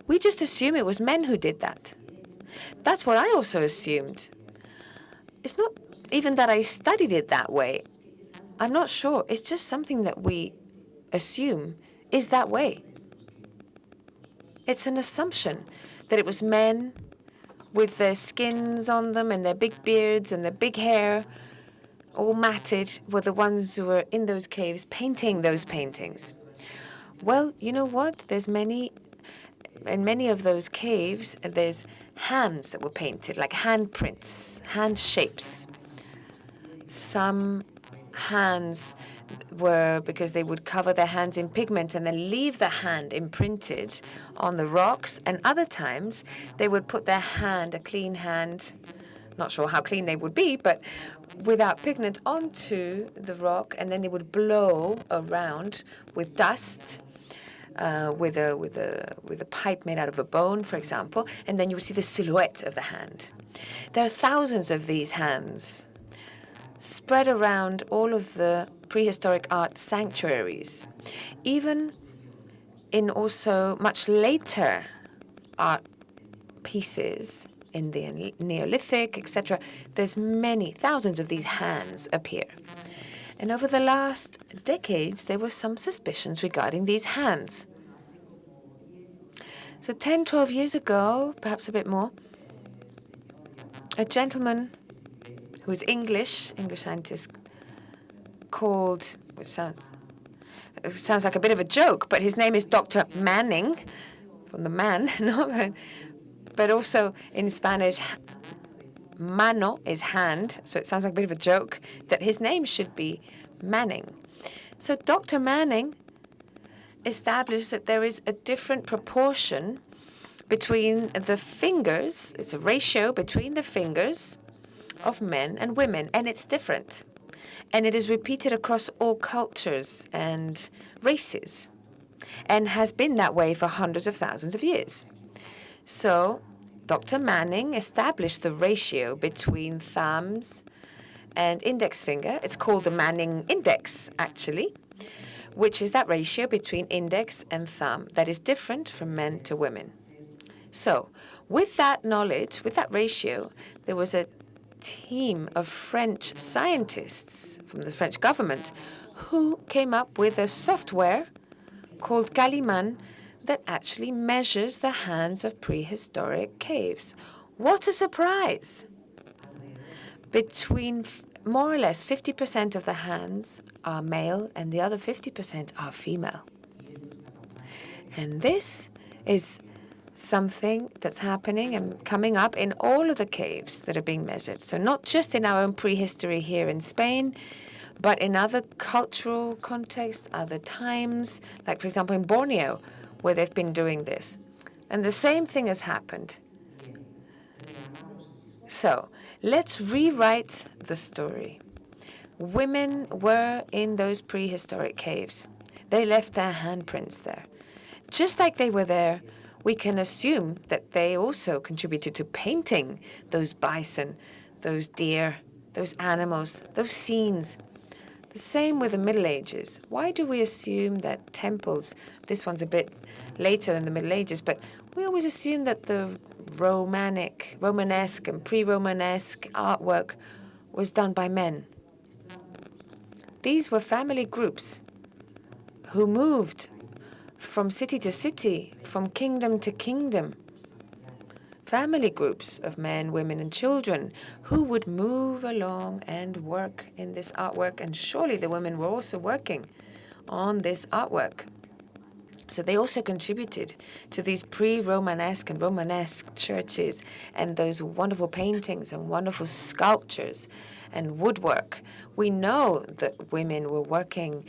we just assume it was men who did that. That's what I also assumed. It's not even that I studied it that way. I'm not sure. It's just something that we assume is that way. It's an assumption that it was men with their skins on them and their big beards and their big hair, all matted, were the ones who were in those caves painting those paintings. Well, you know what? In many of those caves, there's hands that were painted, like handprints, hand shapes. Some hands were because they would cover their hands in pigment and then leave the hand imprinted on the rocks. And other times, they would put their hand, a clean hand, not sure how clean they would be, but without pigment, onto the rock, and then they would blow around with dust, with a pipe made out of a bone, for example, and then you would see the silhouette of the hand. There are thousands of these hands spread around all of the prehistoric art sanctuaries. Even in also much later art pieces, in the Neolithic, etc., there's many, thousands of these hands appear. And over the last decades, there were some suspicions regarding these hands. So 10, 12 years ago, perhaps a bit more, a gentleman who is English scientist, called, which sounds like a bit of a joke, but his name is Dr. Manning, from the man, no? But also in Spanish, mano is hand, so it sounds like a bit of a joke that his name should be Manning. So Dr. Manning established that there is a different proportion between the fingers, it's a ratio between the fingers of men and women, and it's different. And it is repeated across all cultures and races, and has been that way for hundreds of thousands of years. So Dr. Manning established the ratio between thumbs and index finger. It's called the Manning index, actually, which is that ratio between index and thumb that is different from men to women. So with that knowledge, with that ratio, there was a team of French scientists from the French government who came up with a software called Galliman that actually measures the hands of prehistoric caves. What a surprise! Between more or less 50% of the hands are male and the other 50% are female. And this is something that's happening and coming up in all of the caves that are being measured. So not just in our own prehistory here in Spain, but in other cultural contexts, other times, like, for example, in Borneo, where they've been doing this. And the same thing has happened. So let's rewrite the story. Women were in those prehistoric caves. They left their handprints there. Just like they were there, we can assume that they also contributed to painting those bison, those deer, those animals, those scenes. The same with the Middle Ages. Why do we assume that temples, this one's a bit later than the Middle Ages, but we always assume that the Romanesque and pre-Romanesque artwork was done by men? These were family groups who moved from city to city, from kingdom to kingdom, family groups of men, women, and children who would move along and work in this artwork. And surely the women were also working on this artwork. So they also contributed to these pre-Romanesque and Romanesque churches and those wonderful paintings and wonderful sculptures and woodwork. We know that women were working,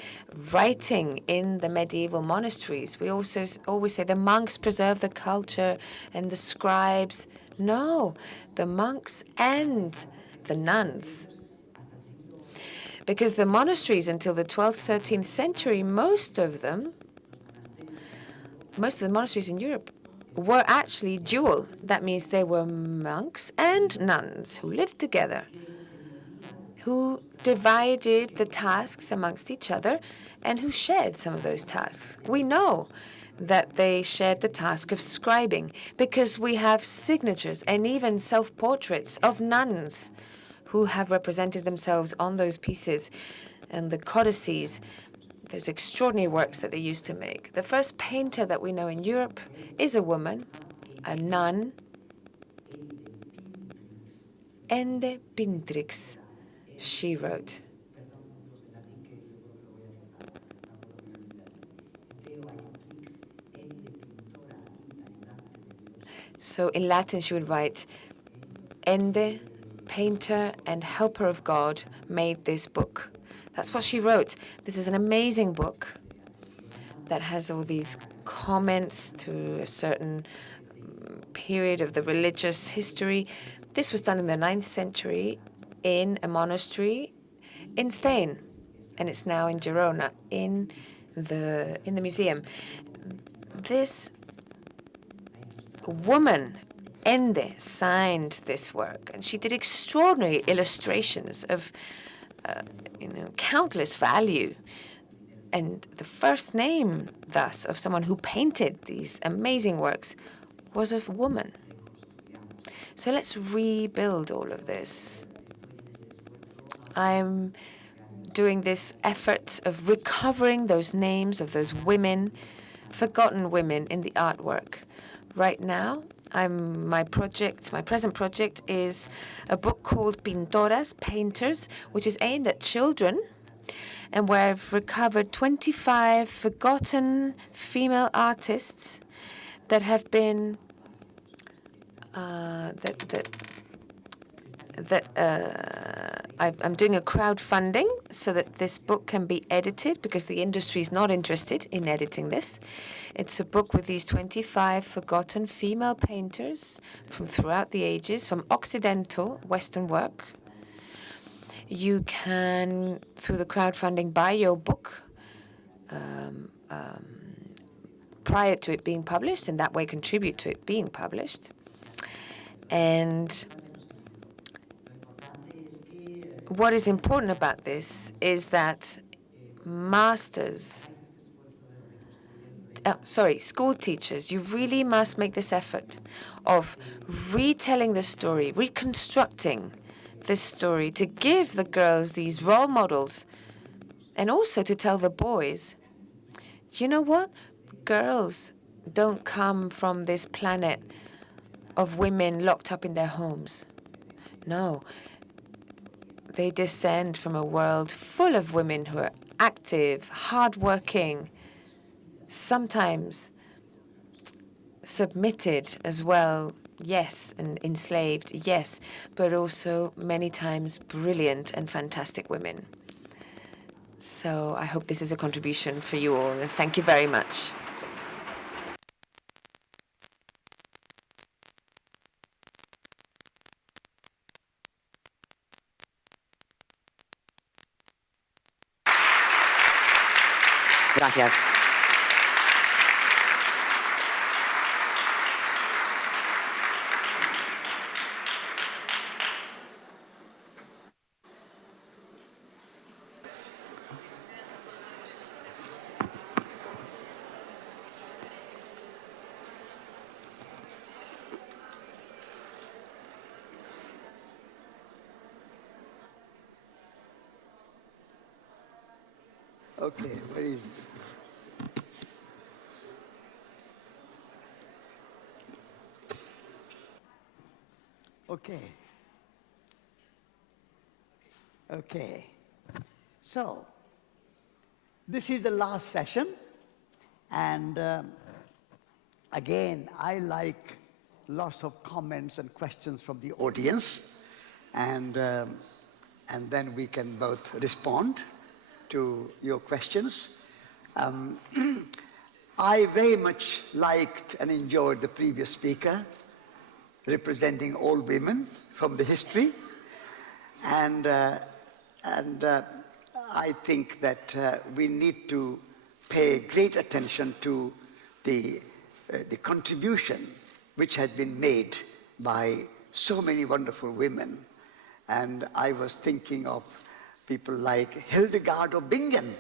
writing in the medieval monasteries. We also always say the monks preserve the culture and the scribes. No, the monks and the nuns. Because the monasteries until the 12th, 13th century, most of the monasteries in Europe were actually dual. That means they were monks and nuns who lived together, who divided the tasks amongst each other and who shared some of those tasks. We know that they shared the task of scribing because we have signatures and even self-portraits of nuns who have represented themselves on those pieces and the codices. Those extraordinary works that they used to make. The first painter that we know in Europe is a woman, a nun, Ende Pintrix, she wrote. So in Latin she would write, Ende, painter and helper of God, made this book. That's what she wrote. This is an amazing book that has all these comments to a certain period of the religious history. This was done in the 9th century in a monastery in Spain, and it's now in Girona in the museum. This woman, Ende, signed this work, and she did extraordinary illustrations of countless value. And the first name, thus, of someone who painted these amazing works was a woman. So let's rebuild all of this. I'm doing this effort of recovering those names of those women, forgotten women in the artwork. Right now, my present project is a book called Pintoras, Painters, which is aimed at children, and where I've recovered 25 forgotten female artists that have been I'm doing a crowdfunding so that this book can be edited because the industry is not interested in editing this. It's a book with these 25 forgotten female painters from throughout the ages, from Occidental, Western work. You can, through the crowdfunding, buy your book prior to it being published, and that way contribute to it being published. And what is important about this is that school teachers, you really must make this effort of retelling the story, reconstructing this story, to give the girls these role models, and also to tell the boys, you know what? Girls don't come from this planet of women locked up in their homes. No. They descend from a world full of women who are active, hardworking, sometimes submitted as well, yes, and enslaved, yes, but also many times brilliant and fantastic women. So I hope this is a contribution for you all, and thank you very much. Gracias. Okay, where is... Okay. Okay. So, this is the last session, and again, I like lots of comments and questions from the audience, and then we can both respond to your questions. I very much liked and enjoyed the previous speaker, representing all women from the history, and I think that we need to pay great attention to the contribution which has been made by so many wonderful women. And I was thinking of people like Hildegard of Bingen.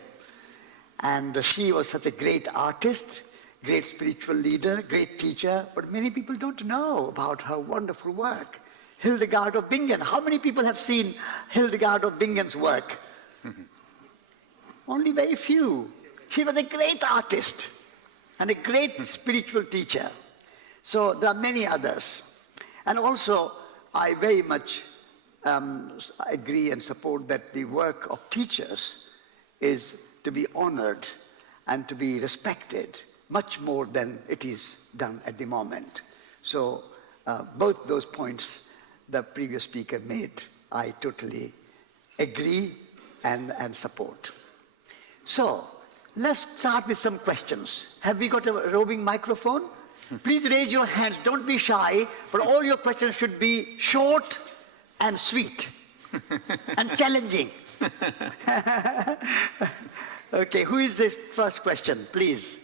And she was such a great artist, great spiritual leader, great teacher, but many people don't know about her wonderful work. Hildegard of Bingen. How many people have seen Hildegard of Bingen's work? Only very few. She was a great artist and a great spiritual teacher. So there are many others. And also, I very much agree and support that the work of teachers is to be honored and to be respected much more than it is done at the moment. So both those points the previous speaker made, I totally agree and support. So let's start with some questions. Have we got a roving microphone? Please raise your hands, don't be shy, but all your questions should be short and sweet and challenging. Okay, who is this first question? Please,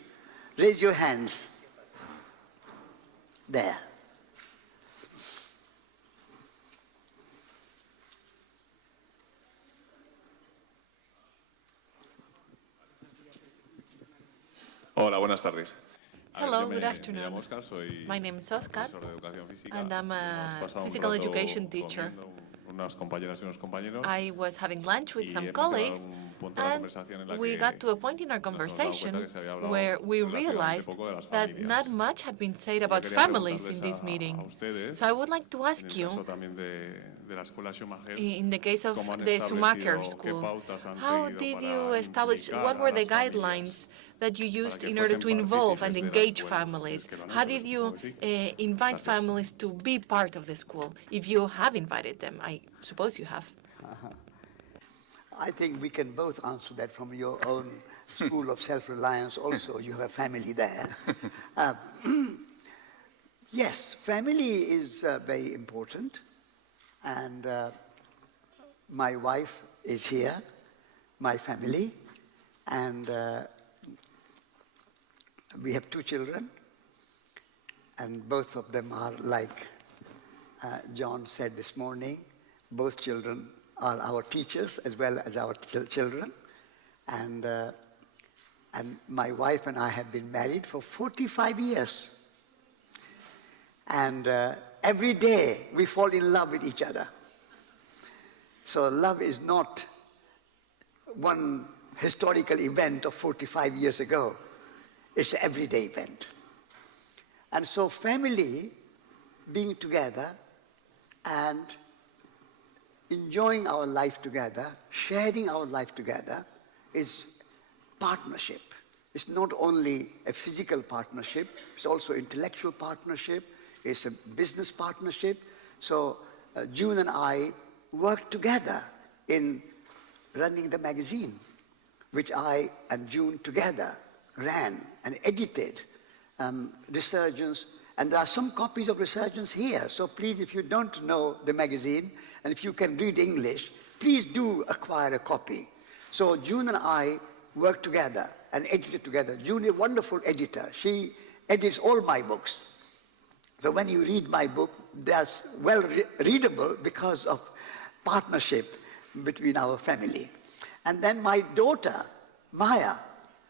raise your hands. There. Hola, buenas tardes. Hello, good afternoon. My name is Oscar, and I'm a physical education teacher. I was having lunch with some colleagues, and we got to a point in our conversation where we realized that not much had been said about families in this meeting. So I would like to ask you, in the case of the Schumacher School, how did you establish, what were the guidelines that you used in order to involve and engage families? How did you invite families to be part of the school, if you have invited them? I suppose you have. I think we can both answer that from your own school of self-reliance also. You have a family there. Yes, family is very important. And my wife is here, my family, and we have 2 children, and both of them are like John said this morning, both children are our teachers as well as our children. And my wife and I have been married for 45 years. And every day we fall in love with each other. So love is not one historical event of 45 years ago. It's an everyday event. And so family, being together and enjoying our life together, sharing our life together, is partnership. It's not only a physical partnership, it's also intellectual partnership, it's a business partnership. So June and I worked together in running the magazine, which I and June together ran and edited. Resurgence, and there are some copies of Resurgence here. So please, if you don't know the magazine, and if you can read English, please do acquire a copy. So June and I worked together and edited together. June is a wonderful editor. She edits all my books. So when you read my book, they're well readable because of partnership between our family. And then my daughter, Maya,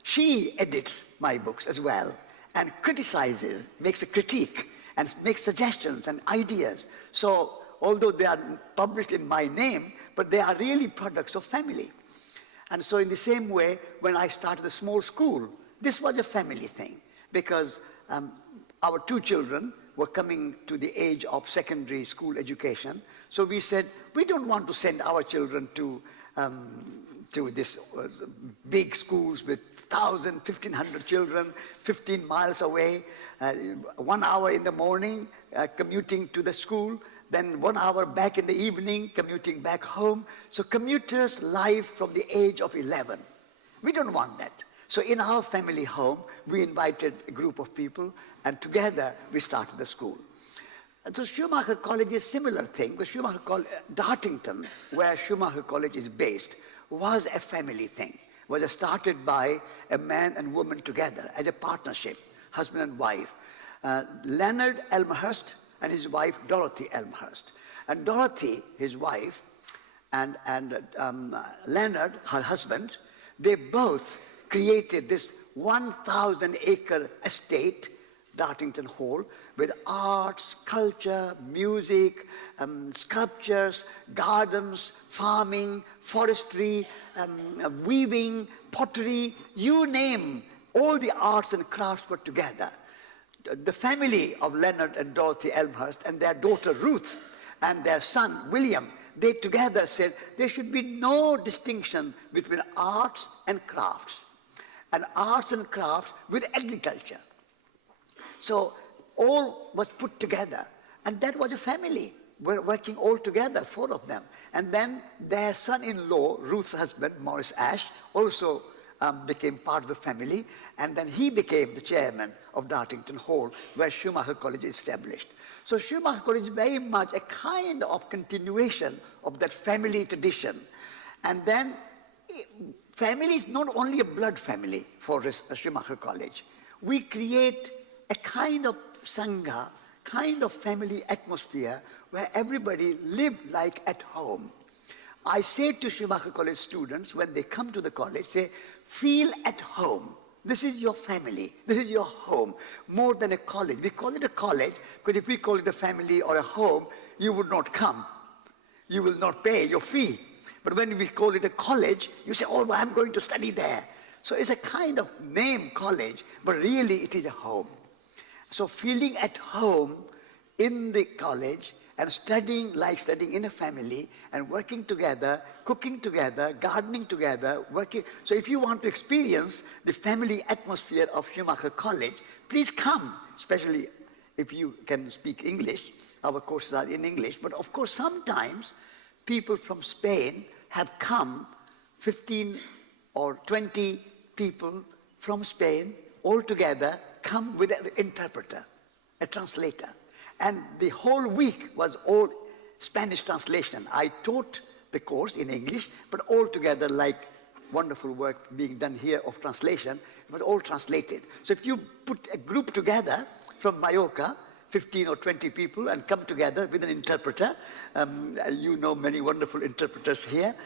she edits my books as well and criticizes, makes a critique and makes suggestions and ideas. So although they are published in my name, but they are really products of family. And so in the same way, when I started a small school, this was a family thing because our 2 children were coming to the age of secondary school education. So we said, we don't want to send our children to this big schools with 1,000, 1,500 children, 15 miles away, 1 hour in the morning commuting to the school, then 1 hour back in the evening commuting back home. So commuters live from the age of 11. We don't want that. So in our family home, we invited a group of people, and together we started the school. And so Schumacher College is a similar thing. The Schumacher College, Dartington, where Schumacher College is based, was a family thing. Was started by a man and woman together as a partnership, husband and wife. Leonard Elmhurst and his wife Dorothy Elmhurst. And Dorothy, his wife, and Leonard, her husband, they both created this 1,000-acre estate, Dartington Hall, with arts, culture, music, sculptures, gardens, farming, forestry, weaving, pottery, you name, all the arts and crafts were together. The family of Leonard and Dorothy Elmhurst and their daughter Ruth and their son William, they together said there should be no distinction between arts and crafts with agriculture. So all was put together, and that was a family. We're working all together, 4 of them. And then their son-in-law, Ruth's husband, Morris Ashe, also became part of the family, and then he became the chairman of Dartington Hall, where Schumacher College is established. So Schumacher College is very much a kind of continuation of that family tradition. And then family is not only a blood family for Schumacher College. We create a kind of sangha, kind of family atmosphere where everybody lived like at home. I say to Schumacher College students when they come to the college, say, feel at home. This is your family. This is your home. More than a college. We call it a college because if we call it a family or a home, you would not come. You will not pay your fee. But when we call it a college, you say, oh, I'm going to study there. So it's a kind of name college, but really it is a home. So feeling at home in the college and studying like studying in a family and working together, cooking together, gardening together, working. So if you want to experience the family atmosphere of Schumacher College, please come, especially if you can speak English. Our courses are in English, but of course sometimes people from Spain have come, 15 or 20 people from Spain all together come with an interpreter, a translator. And the whole week was all Spanish translation. I taught the course in English, but all together like wonderful work being done here of translation, it was all translated. So if you put a group together from Mallorca, 15 or 20 people, and come together with an interpreter, you know many wonderful interpreters here,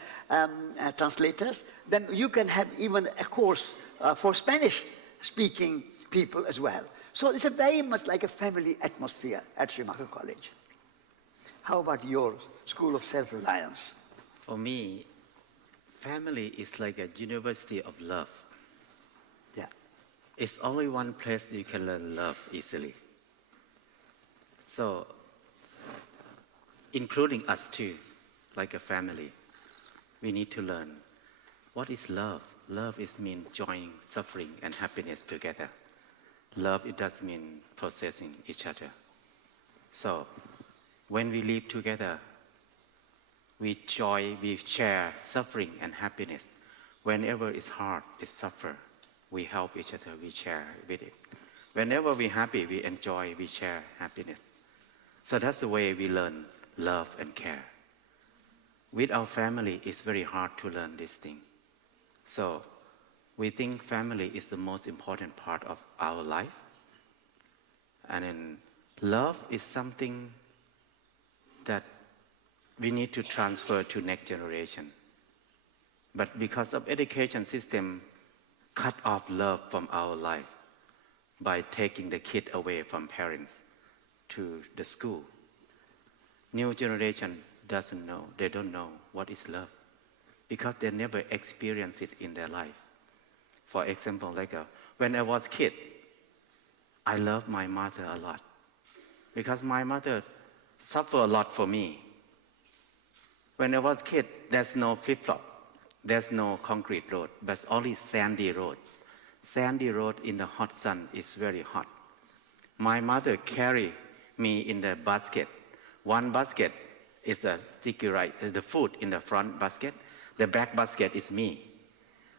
translators, then you can have even a course for Spanish-speaking people as well. So it's a very much like a family atmosphere at Schumacher College. How about your School of Self-Reliance? For me, family is like a university of love. Yeah. It's only one place you can learn love easily. So, including us too, like a family, we need to learn what is love. Love is mean joining suffering and happiness together. Love, it does mean possessing each other. So, when we live together, we share suffering and happiness. Whenever it's hard, it's suffer, we help each other, we share with it. Whenever we're happy, we enjoy, we share happiness. So that's the way we learn love and care. With our family, it's very hard to learn this thing. So we think family is the most important part of our life. And then love is something that we need to transfer to next generation. But because of education system, cut off love from our life by taking the kid away from parents to the school. New generation doesn't know, they don't know what is love because they never experienced it in their life. For example, when I was a kid, I loved my mother a lot because my mother suffered a lot for me. When I was a kid, there's no flip-flop, there's no concrete road, but only sandy road. Sandy road in the hot sun is very hot. My mother carried me in the basket. One basket is the sticky rice, the food in the front basket. The back basket is me.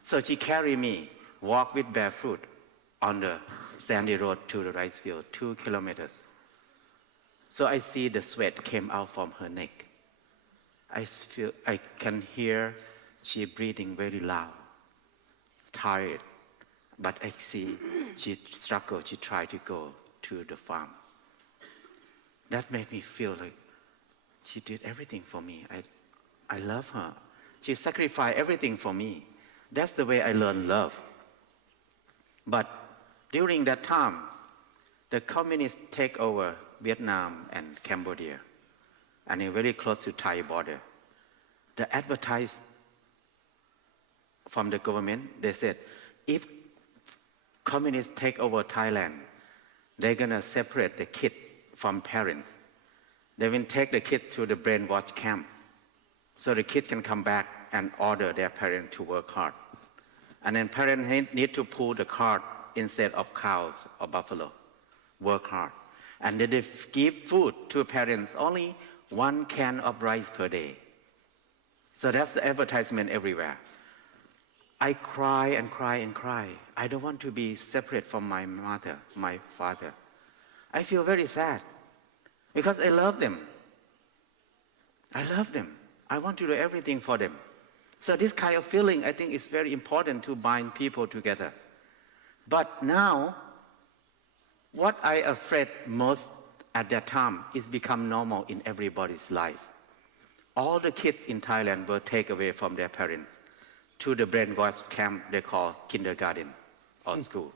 So she carried me, walk with barefoot on the sandy road to the rice field, 2 kilometers. So I see the sweat came out from her neck. I can hear she breathing very loud, tired. But I see she struggled, she tried to go to the farm. That made me feel like she did everything for me. I love her. She sacrificed everything for me. That's the way I learned love. But during that time, the communists take over Vietnam and Cambodia, and they're very close to Thai border. The advertise from the government, they said, if communists take over Thailand, they're gonna separate the kid from parents. They will take the kid to the brainwash camp, so the kids can come back and order their parents to work hard. And then parents need to pull the cart instead of cows or buffalo, work hard. And then they give food to parents, only 1 can of rice per day. So that's the advertisement everywhere. I cry and cry and cry. I don't want to be separate from my mother, my father. I feel very sad because I love them. I love them. I want to do everything for them. So this kind of feeling, I think, is very important to bind people together. But now, what I afraid most at that time is become normal in everybody's life. All the kids in Thailand were taken away from their parents to the brainwash camp they call kindergarten or school.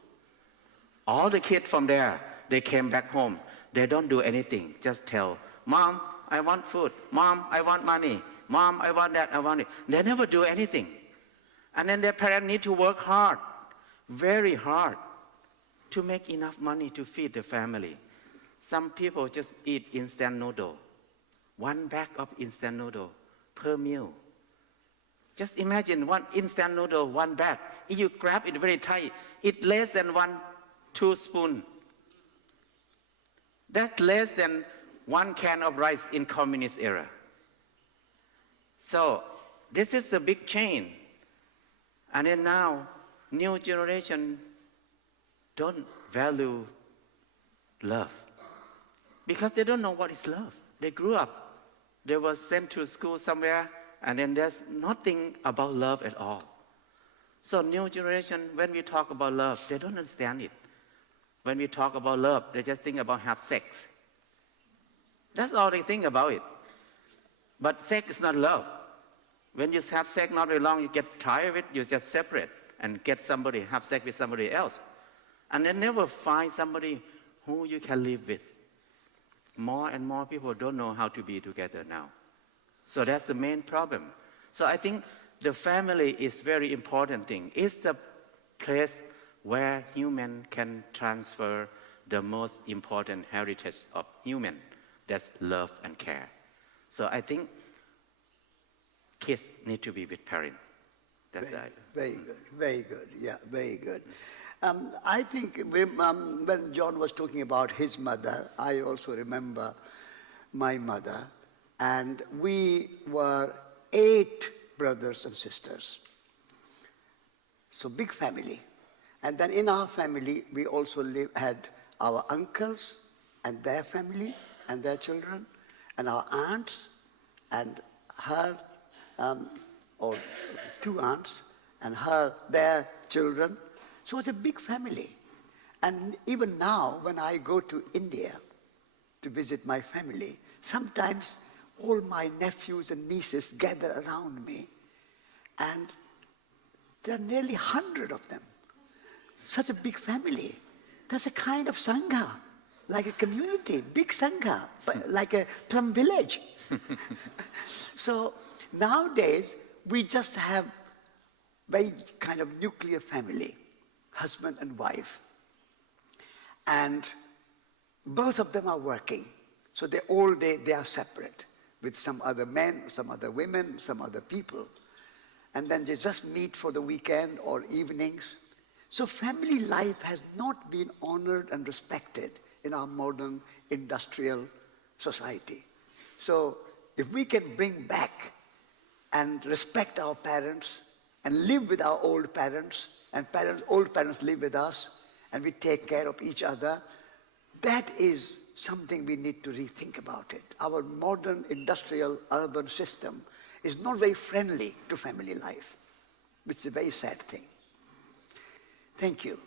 All the kids from there, they came back home. They don't do anything, just tell, Mom, I want food. Mom, I want money. Mom, I want that, I want it. They never do anything. And then their parents need to work hard, very hard, to make enough money to feed the family. Some people just eat instant noodle, 1 bag of instant noodle per meal. Just imagine 1 instant noodle, 1 bag. If you grab it very tight, it's less than 1-2 spoons. That's less than 1 can of rice in communist era. So this is the big change. And then now, new generation don't value love because they don't know what is love. They grew up, they were sent to school somewhere, and then there's nothing about love at all. So new generation, when we talk about love, they don't understand it. When we talk about love, they just think about have sex. That's all they think about it. But sex is not love. When you have sex not very long, you get tired of it, you just separate and get somebody, have sex with somebody else. And then never find somebody who you can live with. More and more people don't know how to be together now. So that's the main problem. So I think the family is very important thing. It's the place where human can transfer the most important heritage of human. That's love and care. So I think kids need to be with parents. That's it. Very good, very good, yeah, very good. I think when John was talking about his mother, I also remember my mother, and we were 8 brothers and sisters. So big family. And then in our family, we also had our uncles and their family and their children, and our aunts and her, or 2 aunts, and their children. So it was a big family. And even now, when I go to India to visit my family, sometimes all my nephews and nieces gather around me, and there are nearly 100 of them. Such a big family. There's a kind of sangha, like a community, big sangha, like a plum village. So nowadays, we just have very kind of nuclear family, husband and wife. And Both of them are working. So they all day they are separate with some other men, some other women, some other people. And then they just meet for the weekend or evenings. So family life has not been honored and respected in our modern industrial society. So if we can bring back and respect our parents and live with our old parents, and old parents live with us, and we take care of each other, that is something we need to rethink about it. Our modern industrial urban system is not very friendly to family life, which is a very sad thing. Thank you.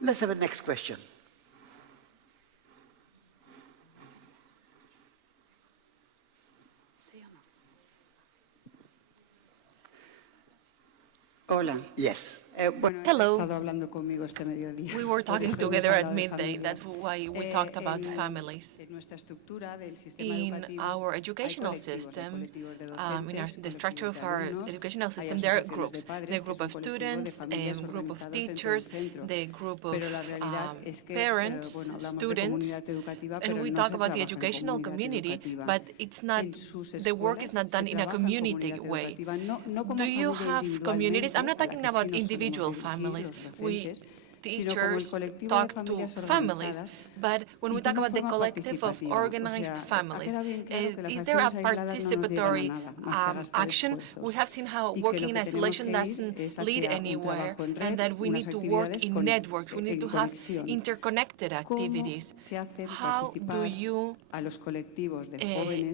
Let's have a next question. Hola. Yes. Bueno, Hello. he estado hablando conmigo este mediodía. We were talking Por eso hemos together at hablado de midday. familia. That's why we talked about families. En nuestra estructura del sistema In educativo our hay educational colectivos, hay system, colectivos de in docentes, the structure of colectivos de our alumnos, educational hay system, there are asociaciones groups. de padres, The que es group un of colectivo de students, familias a group of organizados dentro del teachers, centro. the group of Pero la realidad es que, parents, bueno, hablamos de students, comunidad educativa, and pero we no talk se about the trabaja en educational comunidad community, educativa. but it's not, En sus the work is escuelas not done se in a trabaja en community comunidad way. educativa, no como Do you familia have communities? I'm not individualmente, a la talking que about sí nos solemos individual dirigir, families. los We docentes, teachers talk to families, but when we talk about the collective of organized families, is there a participatory action? We have seen how working in isolation doesn't lead anywhere, and that we need to work in networks. We need to have interconnected activities. How do you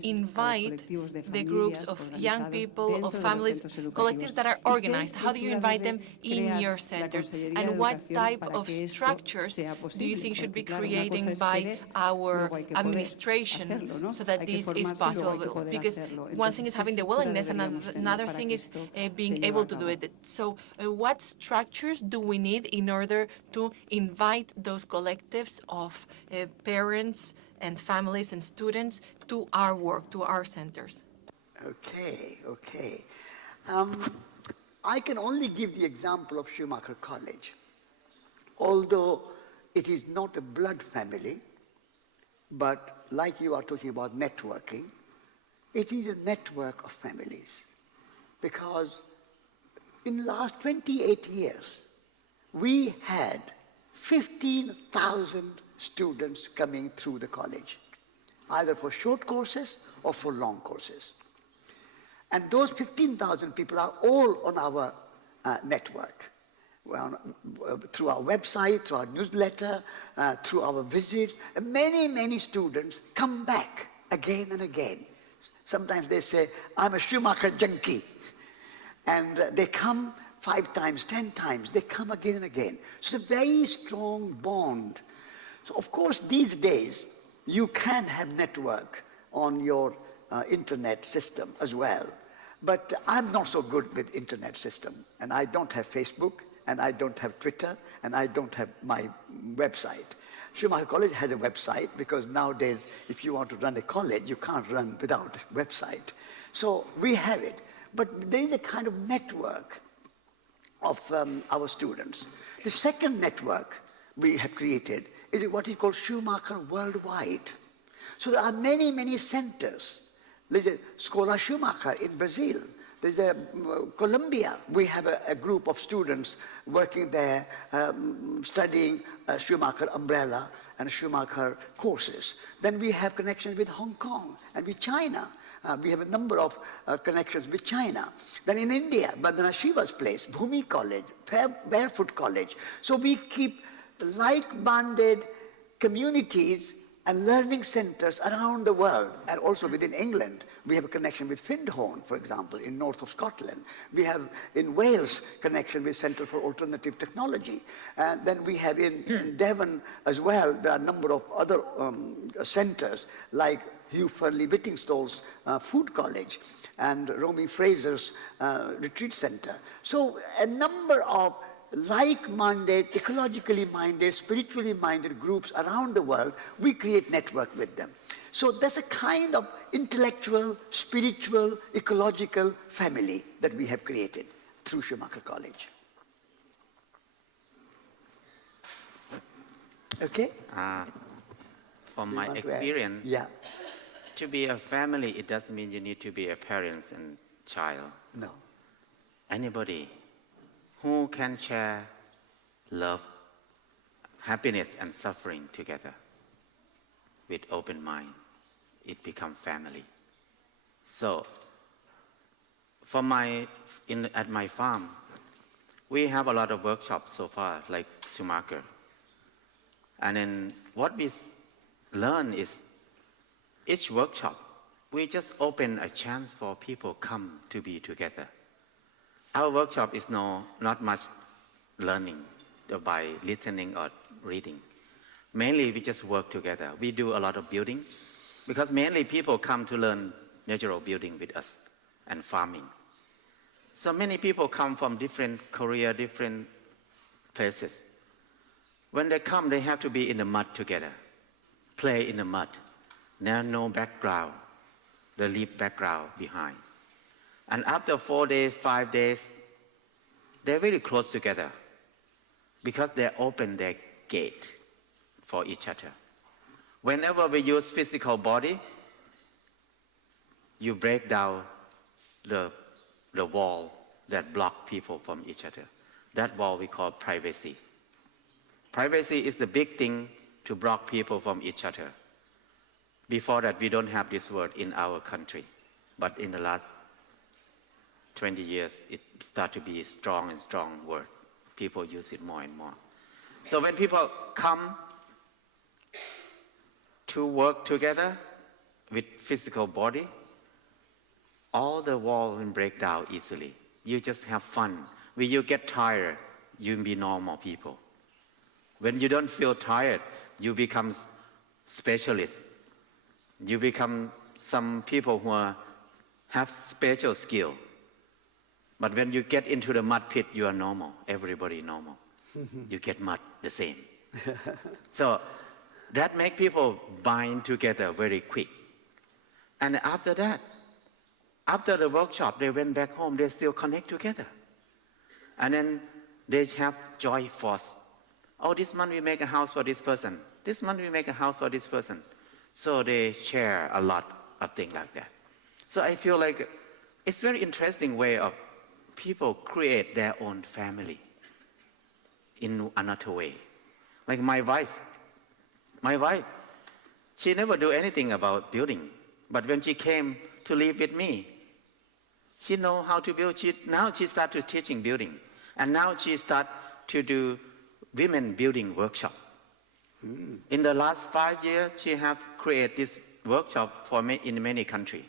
invite the groups of young people, of families, collectives that are organized? How do you invite them in your centers? And what type of structures do you think should be creating by our administration so that this is possible? Because one thing is having the willingness, and another thing is being able to do it. So what structures do we need in order to invite those collectives of parents and families and students to our work, to our centers? Okay. I can only give the example of Schumacher College. Although it is not a blood family, but like you are talking about networking, it is a network of families. Because in the last 28 years, we had 15,000 students coming through the college, either for short courses or for long courses. And those 15,000 people are all on our network. Well, through our website, through our newsletter, through our visits. Many students come back again and again. Sometimes they say, I'm a Schumacher junkie. And they come 5 times, 10 times. They come again and again. So it's a very strong bond. So of course, these days, you can have network on your internet system as well. But I'm not so good with internet system. And I don't have Facebook. And I don't have Twitter, and I don't have my website. Schumacher College has a website because nowadays, if you want to run a college, you can't run without a website. So we have it. But there is a kind of network of our students. The second network we have created is what is called Schumacher Worldwide. So there are many centers. There's a Scola Schumacher in Brazil. There's a Colombia. We have a group of students working there, studying Schumacher umbrella and Schumacher courses. Then we have connections with Hong Kong and with China. We have a number of connections with China. Then in India, Bandana Shiva's place, Bhumi College, Barefoot College. So we keep like-minded communities and learning centers around the world, and also within England. We have a connection with Findhorn, for example, in north of Scotland. We have in Wales connection with Centre for Alternative Technology. And then we have in Devon as well, there are a number of other centers like Hugh Fernley Whittingstall's Food College and Romy Fraser's Retreat Center. So a number of like-minded, ecologically minded, spiritually minded groups around the world, we create network with them. So there's a kind of intellectual, spiritual, ecological family that we have created through Schumacher College. Okay? from Do you my want to add? experience, Yeah. to be a family, it doesn't mean you need to be a parent and child. No. Anybody who can share love, happiness, and suffering together with open mind, it becomes family. So, at my farm, we have a lot of workshops so far, like Schumacher. And then what we learn is each workshop, we just open a chance for people come to be together. Our workshop is not much learning by listening or reading. Mainly, we just work together. We do a lot of building because mainly people come to learn natural building with us and farming. So many people come from different career, different places. When they come, they have to be in the mud together, play in the mud. There's no background. They leave background behind. And after 4 days, 5 days, they're very close together because they open their gate for each other. Whenever we use physical body, you break down the wall that block people from each other. That wall we call privacy. Privacy is the big thing to block people from each other. Before that, we don't have this word in our country. But in the last 20 years, it started to be a strong and strong word. People use it more and more. So when people come to work together with physical body, all the walls will break down easily. You just have fun. When you get tired, you be normal people. When you don't feel tired, you become specialists. You become some people who have special skill. But when you get into the mud pit, you are normal. Everybody normal. You get mud the same. So that makes people bind together very quick. And after that, after the workshop, they went back home, they still connect together. And then they have joy force. Oh, this month we make a house for this person. This month we make a house for this person. So they share a lot of things like that. So I feel like it's a very interesting way of people create their own family in another way. Like my wife, she never do anything about building. But when she came to live with me, she know how to build. Now she started teaching building. And now she start to do women building workshop. In the last 5 years, she have created this workshop in many countries.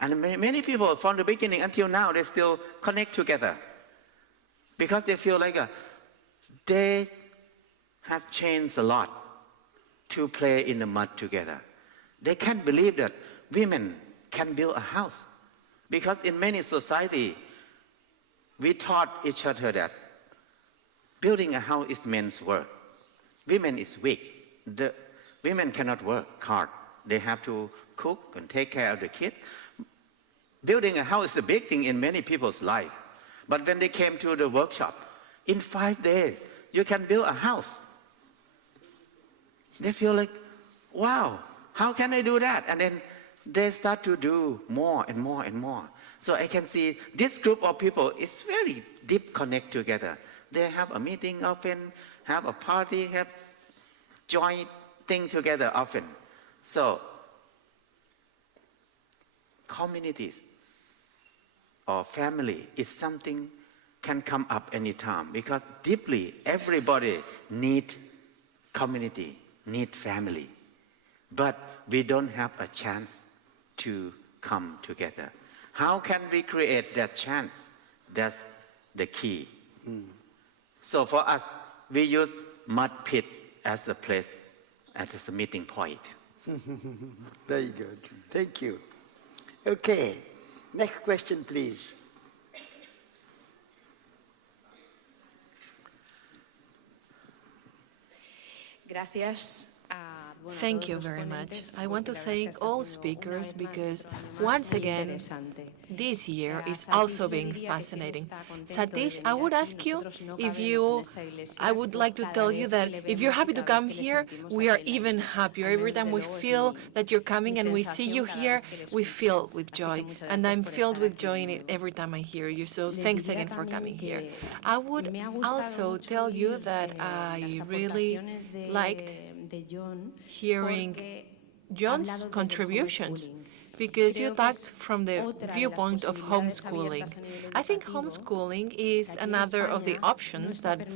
And many people from the beginning until now, they still connect together. Because they feel like they have changed a lot to play in the mud together. They can't believe that women can build a house. Because in many societies, we taught each other that building a house is men's work. Women is weak. The women cannot work hard. They have to cook and take care of the kids. Building a house is a big thing in many people's life. But when they came to the workshop, in 5 days, you can build a house. They feel like, wow, how can I do that? And then they start to do more and more and more. So I can see this group of people is very deep connect together. They have a meeting often, have a party, have joint thing together often. So communities or family is something can come up anytime because deeply everybody need community, need family. But we don't have a chance to come together. How can we create that chance? That's the key. So for us, we use mud pit as a place, as a meeting point. Very good. Thank you. Okay. Next question, please. Gracias. Thank you very much. I want to thank all speakers because, once again, this year is also being fascinating. Satish, I would ask you if I would like to tell you that if you're happy to come here, we are even happier. Every time we feel that you're coming and we see you here, we feel with joy. And I'm filled with joy in it every time I hear you. So thanks again for coming here. I would also tell you that I really liked hearing John's contributions because you talked from the viewpoint of homeschooling. I think homeschooling is another of the options that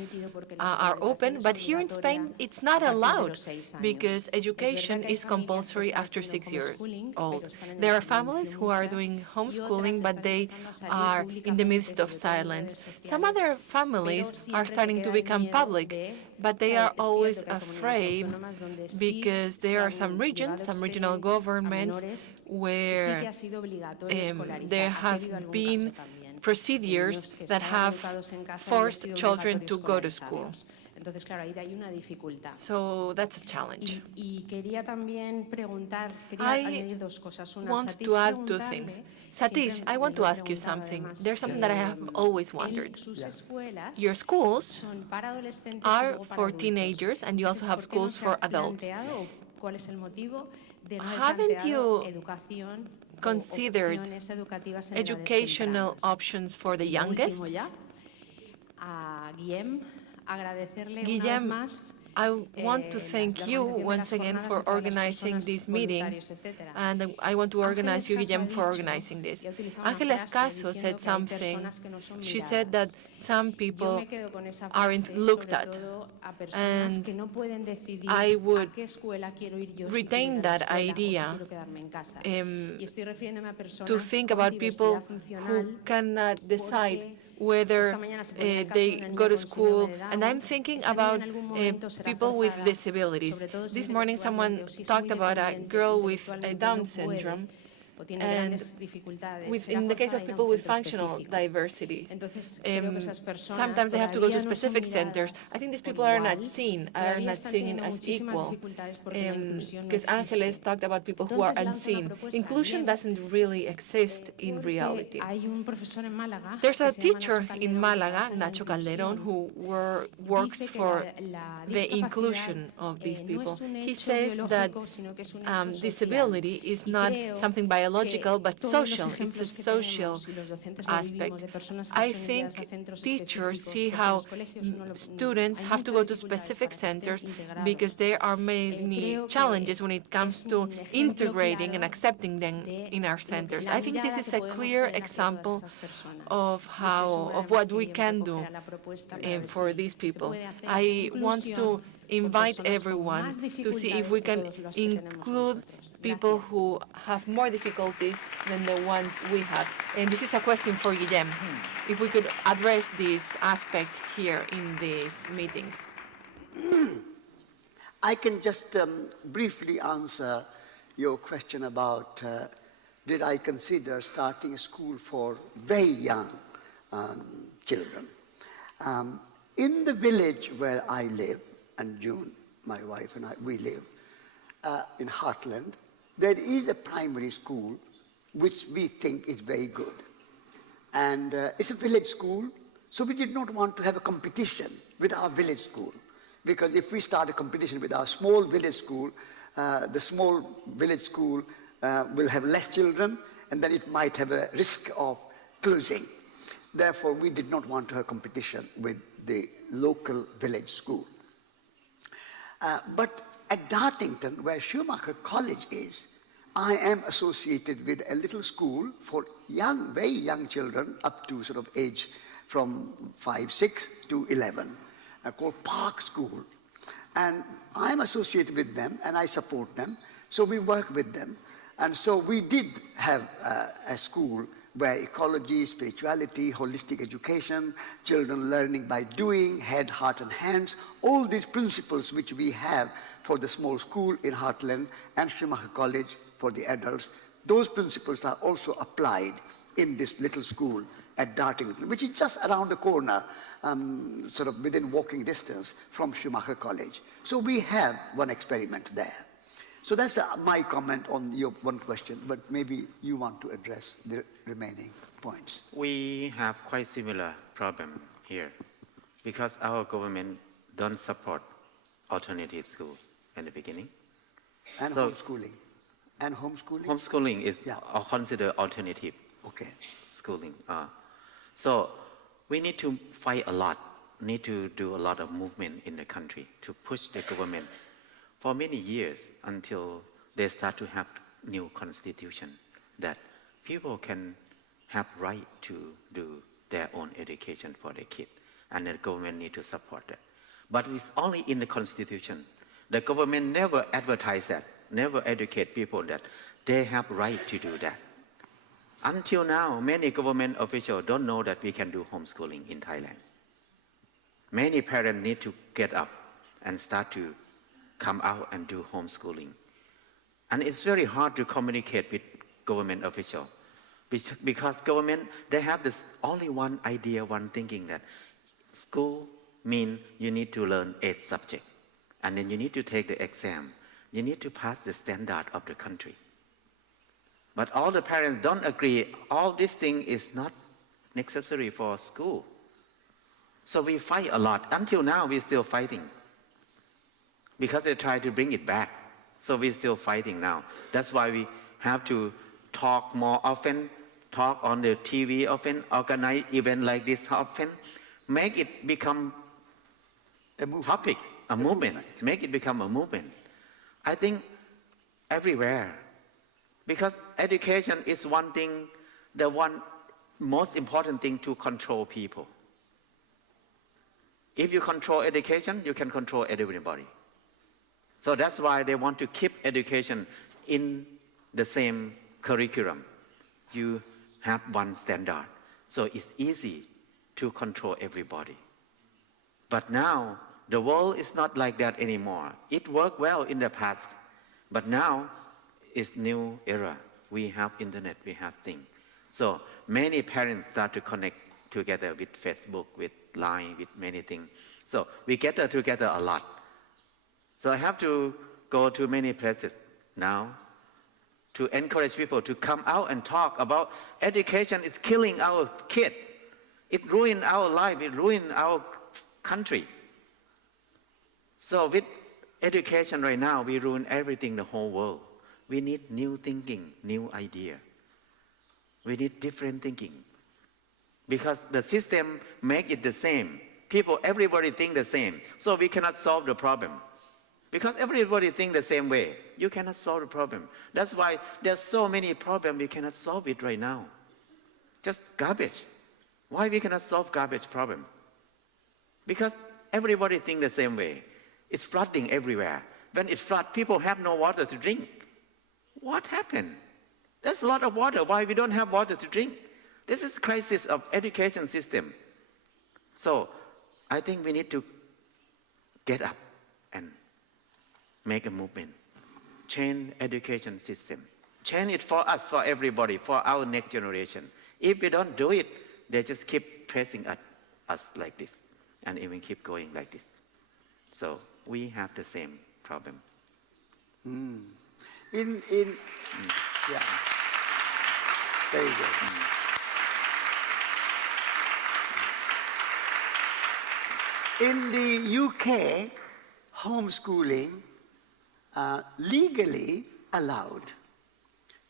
are open, but here in Spain it's not allowed because education is compulsory after 6 years old. There are families who are doing homeschooling, but they are in the midst of silence. Some other families are starting to become public, but they are always afraid because there are some regions, some regional governments where there have been procedures that have forced children to go to school. So that's a challenge. I want to add two things. Satish, I want to ask you something. There's something that I have always wondered. Your schools are for teenagers, and you also have schools for adults. Haven't you considered educational options for the youngest? Guillem, I want to thank you once again for organizing this meeting, and I want to organize you, Guillem, for organizing this. Ángeles Caso said something. She said that some people aren't looked at, and I would retain that idea to think about people who cannot decide whether they go to school. And I'm thinking about people with disabilities. This morning someone talked about a girl with Down syndrome, and in the case of people with functional diversity, sometimes they have to go to specific centers. I think these people are not seen as equal, because Ángeles talked about people who are unseen. Inclusion doesn't really exist in reality. There's a teacher in Malaga, Nacho Calderón, who works for the inclusion of these people. He says that disability is not something biological, but social. It's a social aspect. I think teachers see how students have to go to specific centers because there are many challenges when it comes to integrating and accepting them in our centers. I think this is a clear example of what we can do for these people. I want to invite everyone to see if we can include people who have more difficulties than the ones we have. And this is a question for Guillem, if we could address this aspect here in these meetings. I can just briefly answer your question about did I consider starting a school for very young children. In the village where I live, and June, my wife and I, we live in Heartland, there is a primary school which we think is very good. And it's a village school, so we did not want to have a competition with our village school. Because if we start a competition with our small village school, the small village school will have less children, and then it might have a risk of closing. Therefore, we did not want to have competition with the local village school. But at Dartington, where Schumacher College is, I am associated with a little school for young, very young children up to sort of age from 5, 6 to 11, called Park School. And I'm associated with them and I support them, so we work with them. And so we did have a school where ecology, spirituality, holistic education, children learning by doing, head, heart, and hands, all these principles which we have for the small school in Heartland and Schumacher College for the adults, those principles are also applied in this little school at Dartington, which is just around the corner, sort of within walking distance from Schumacher College. So we have one experiment there. So that's my comment on your one question, but maybe you want to address the remaining points. We have quite similar problem here because our government don't support alternative school in the beginning. And So- homeschooling. And homeschooling? Homeschooling is Yeah. considered alternative Okay. schooling. So we need to fight a lot, need to do a lot of movement in the country to push the government for many years until they start to have new constitution that people can have right to do their own education for their kid, and the government need to support that. But it's only in the constitution. The government never advertise that, never educate people that they have right to do that. Until now, many government officials don't know that we can do homeschooling in Thailand. Many parents need to get up and start to come out and do homeschooling. And it's very hard to communicate with government officials because government, they have this only one idea, one thinking that school means you need to learn 8 subjects. And then you need to take the exam. You need to pass the standard of the country. But all the parents don't agree. All this thing is not necessary for school. So we fight a lot. Until now, we're still fighting. Because they try to bring it back. So we're still fighting now. That's why we have to talk more often, talk on the TV often, organize events like this often, make it become A movement. topic, a movement, make it become a movement. I think everywhere, because education is one thing, the one most important thing to control people. If you control education, you can control everybody. So that's why they want to keep education in the same curriculum. You have one standard. So it's easy to control everybody. But now, the world is not like that anymore. It worked well in the past, but now it's new era. We have internet, we have things. So many parents start to connect together with Facebook, with Line, with many things. So we gather together a lot. So I have to go to many places now to encourage people to come out and talk about education is killing our kid. It ruined our life, it ruined our country. So with education right now, we ruin everything, the whole world. We need new thinking, new idea. We need different thinking. Because the system make it the same. People, everybody think the same. So we cannot solve the problem. Because everybody think the same way. You cannot solve the problem. That's why there's so many problems we cannot solve it right now. Just garbage. Why we cannot solve garbage problem? Because everybody think the same way. It's flooding everywhere. When it floods, people have no water to drink. What happened? There's a lot of water. Why we don't have water to drink? This is a crisis of education system. So I think we need to get up and make a movement. Change education system. Change it for us, for everybody, for our next generation. If we don't do it, they just keep pressing at us like this and even keep going like this. So we have the same problem. Yeah. There you go. In the UK, homeschooling legally allowed.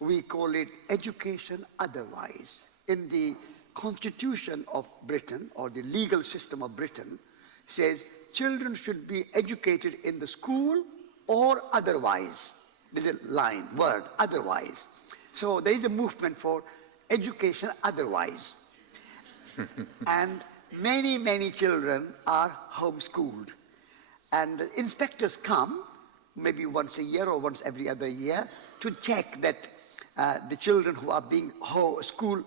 We call it education otherwise. In the Constitution of Britain, or the legal system of Britain, says children should be educated in the school or otherwise. Little line, word, otherwise. So there is a movement for education otherwise. And many, many children are homeschooled. And inspectors come, maybe once a year or once every other year, to check that the children who are being homeschooled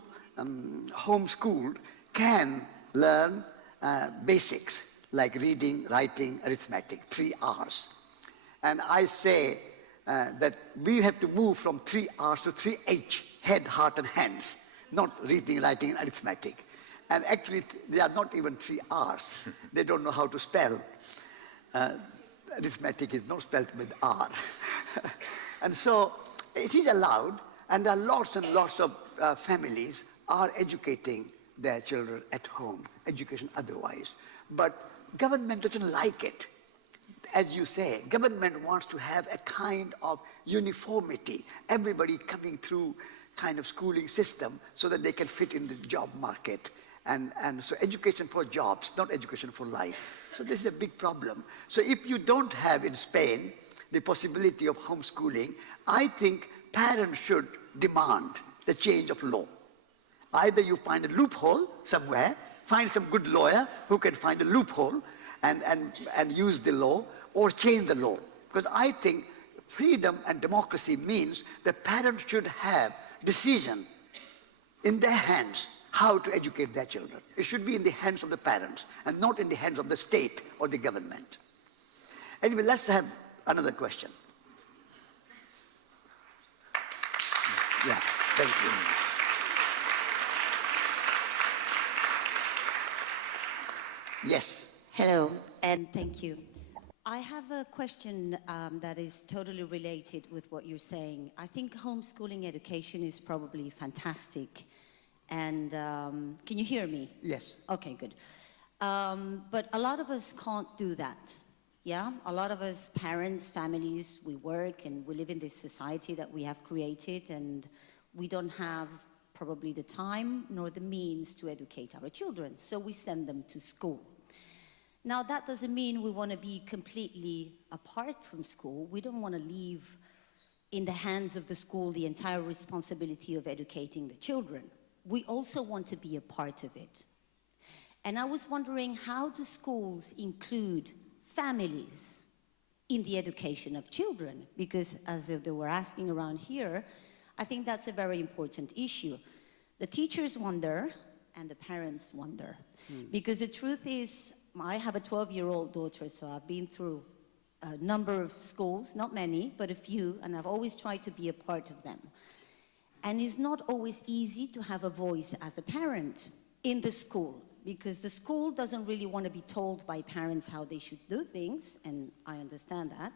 can learn basics like reading, writing, arithmetic, 3 R's. And I say that we have to move from 3 R's to 3 H, head, heart, and hands, not reading, writing, and arithmetic. And actually, they are not even 3 R's. They don't know how to spell. arithmetic is not spelled with R. And so it is allowed, and there are lots and lots of families are educating their children at home, education otherwise. But government doesn't like it. As you say, government wants to have a kind of uniformity, everybody coming through kind of schooling system so that they can fit in the job market. And so education for jobs, not education for life. So this is a big problem. So if you don't have in Spain the possibility of homeschooling, I think parents should demand the change of law. Either you find a loophole somewhere, find some good lawyer who can find a loophole and use the law, or change the law. Because I think freedom and democracy means that parents should have decision in their hands how to educate their children. It should be in the hands of the parents and not in the hands of the state or the government. Anyway, let's have another question. Yeah, thank you. Yes. Hello, and thank you. I have a question that is totally related with what you're saying. I think homeschooling education is probably fantastic. And can you hear me? Yes. Okay, good. But a lot of us can't do that. Yeah, a lot of us, parents, families, we work and we live in this society that we have created, and we don't have probably the time nor the means to educate our children. So we send them to school. Now, that doesn't mean we want to be completely apart from school. We don't want to leave in the hands of the school the entire responsibility of educating the children. We also want to be a part of it. And I was wondering, how do schools include families in the education of children? Because as they were asking around here, I think that's a very important issue. The teachers wonder, and the parents wonder. Because the truth is, I have a 12-year-old daughter, so I've been through a number of schools, not many, but a few, and I've always tried to be a part of them. And it's not always easy to have a voice as a parent in the school, because the school doesn't really want to be told by parents how they should do things, and I understand that.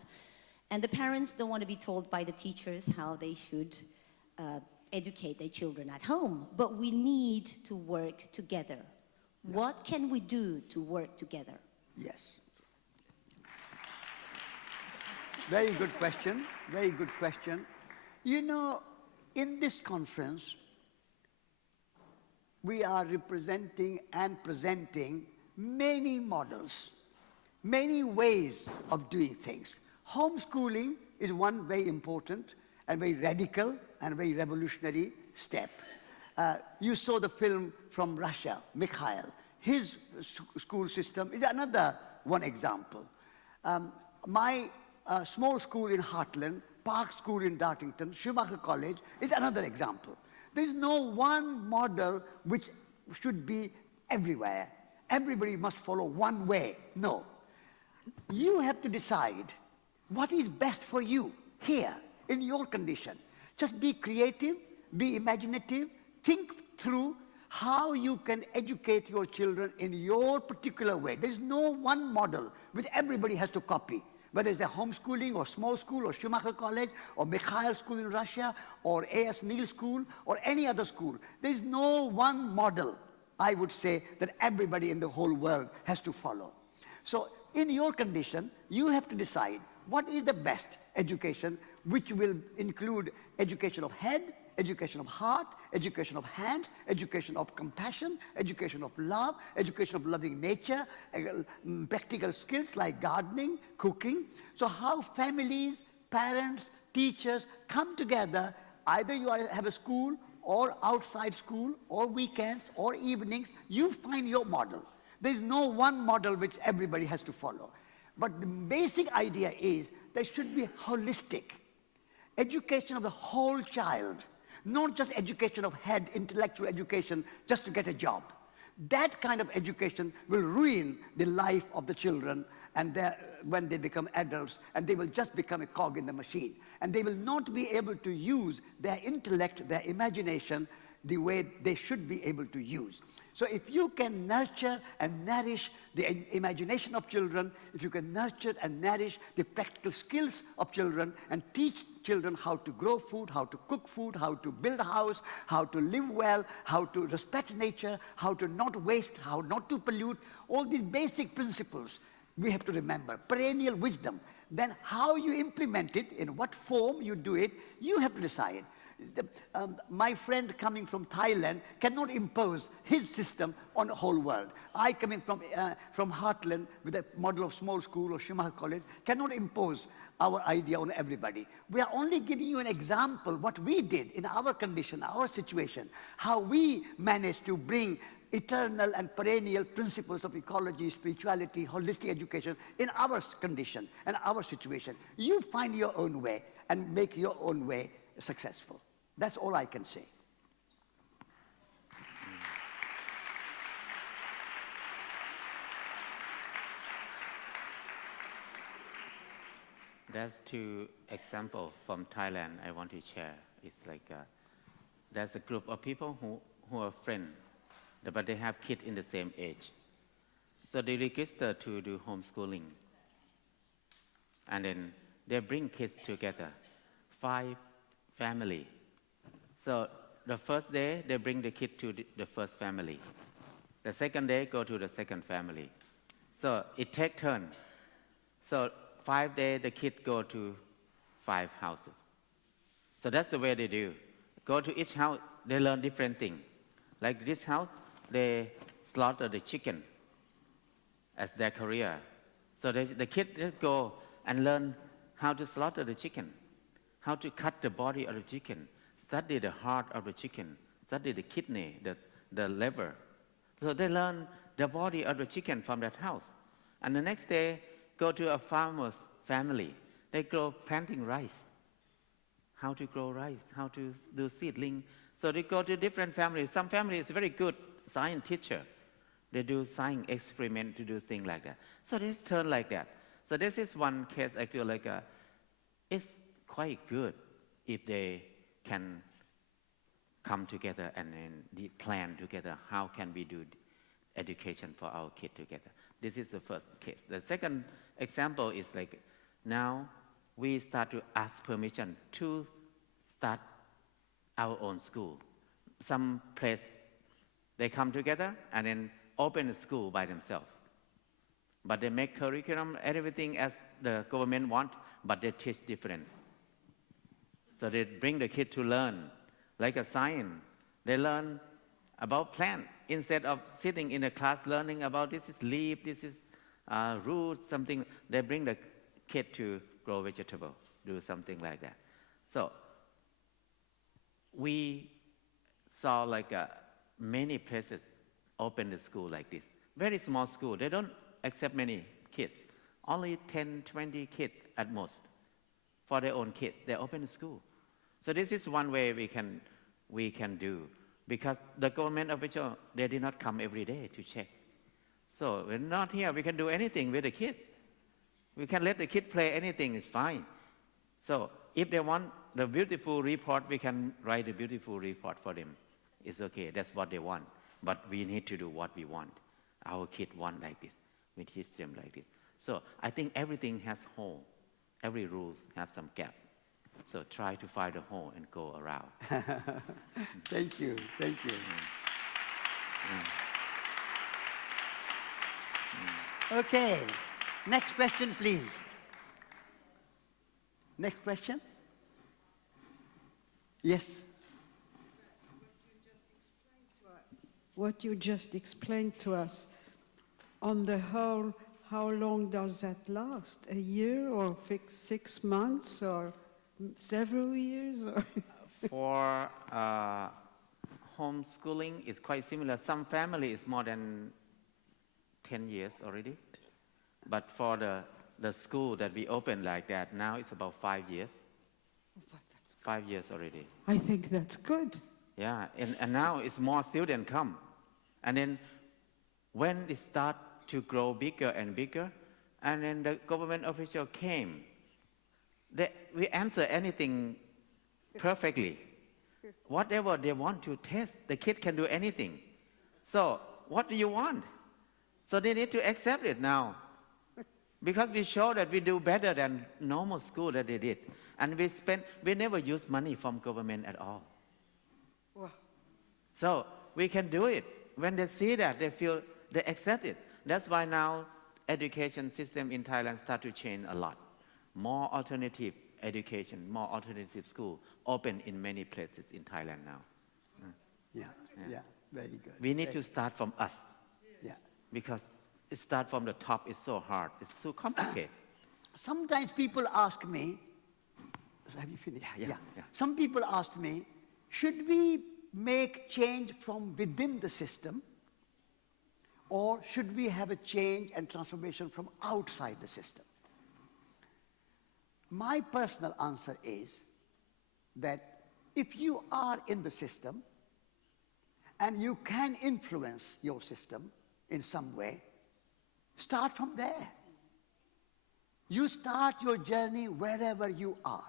And the parents don't want to be told by the teachers how they should educate their children at home. But we need to work together. What can we do to work together? Yes. Very good question. Very good question. You know, in this conference, we are representing and presenting many models, many ways of doing things. Homeschooling is one very important and very radical and very revolutionary step. You saw the film from Russia, Mikhail. His school system is another one example. My small school in Heartland, Park School in Dartington, Schumacher College is another example. There's no one model which should be everywhere. Everybody must follow one way. No. You have to decide what is best for you here, in your condition. Just be creative, be imaginative, think through how you can educate your children in your particular way. There's no one model which everybody has to copy. Whether it's a homeschooling or small school or Schumacher College or Mikhail School in Russia or A.S. Neil School or any other school. There's no one model, I would say, that everybody in the whole world has to follow. So in your condition, you have to decide what is the best education, which will include education of head, education of heart, education of hands, education of compassion, education of love, education of loving nature, practical skills like gardening, cooking. So how families, parents, teachers come together, either you have a school or outside school or weekends or evenings, you find your model. There's no one model which everybody has to follow. But the basic idea is there should be holistic education of the whole child. Not just education of head, intellectual education, just to get a job. That kind of education will ruin the life of the children and when they become adults, and they will just become a cog in the machine. And they will not be able to use their intellect, their imagination the way they should be able to use. So if you can nurture and nourish the imagination of children, if you can nurture and nourish the practical skills of children and teach children how to grow food, how to cook food, how to build a house, how to live well, how to respect nature, how to not waste, how not to pollute, all these basic principles we have to remember, perennial wisdom. Then how you implement it, in what form you do it, you have to decide. My friend coming from Thailand cannot impose his system on the whole world. I coming from Heartland with a model of small school or Schumacher College cannot impose our idea on everybody. We are only giving you an example what we did in our condition, our situation, how we managed to bring eternal and perennial principles of ecology, spirituality, holistic education in our condition and our situation. You find your own way and make your own way successful. That's all I can say. There's two examples from Thailand I want to share. It's like there's a group of people who are friends, but they have kids in the same age. So they register to do homeschooling. And then they bring kids together, 5 family. So the first day, they bring the kid to the first family. The second day, go to the second family. So it takes turn. So 5 days, the kid go to 5 houses. So that's the way they do. Go to each house, they learn different things. Like this house, they slaughter the chicken as their career. So the kid go and learn how to slaughter the chicken, how to cut the body of the chicken, study the heart of the chicken, study the kidney, the liver. So they learn the body of the chicken from that house. And the next day, go to a farmer's family. They grow planting rice. How to grow rice, how to do seedling. So they go to different families. Some families very good science teacher. They do science experiment to do things like that. So they turn like that. So this is one case I feel like it's quite good if they can come together and then plan together how can we do education for our kids together. This is the first case. The second example is like now we start to ask permission to start our own school. Some place they come together and then open a school by themselves. But they make curriculum, everything as the government want, but they teach difference. So they bring the kid to learn, like a science. They learn about plant instead of sitting in a class learning about this is leaf, this is roots, something. They bring the kid to grow vegetable, do something like that. So we saw like many places open the school like this. Very small school. They don't accept many kids. Only 10, 20 kids at most. For their own kids, they open a school. So this is one way we can do. Because the government official, they did not come every day to check. So we're not here, we can do anything with the kids. We can let the kid play anything, it's fine. So if they want the beautiful report, we can write a beautiful report for them. It's okay, that's what they want. But we need to do what we want. Our kids want like this. We teach them like this. So I think everything has hole. Every rules have some gap. So try to find a hole and go around. Thank you, thank you. Okay, next question, please. Next question? Yes. What you just explained to us, on the whole, how long does that last? A year or 6 months or several years? Or For homeschooling, it's quite similar. Some family is more than 10 years already. But for the school that we opened like that, now it's about 5 years. 5 years already. I think that's good. Yeah, and now it's more students come. And then when it start to grow bigger and bigger, and then the government official came, we answer anything perfectly. whatever they want to test, the kid can do anything. So what do you want? So they need to accept it now. Because we show that we do better than normal school that they did. And we never use money from government at all. Wow. So we can do it. When they see that, they accept it. That's why now education system in Thailand start to change a lot. More alternative education, more alternative school open in many places in Thailand now. Yeah, very good. We need to start from us. Yeah. Because it start from the top is so hard. It's too complicated. Sometimes people ask me, have you finished? Yeah. Some people ask me, should we make change from within the system, or should we have a change and transformation from outside the system? My personal answer is that if you are in the system and you can influence your system in some way, start from there. You start your journey wherever you are.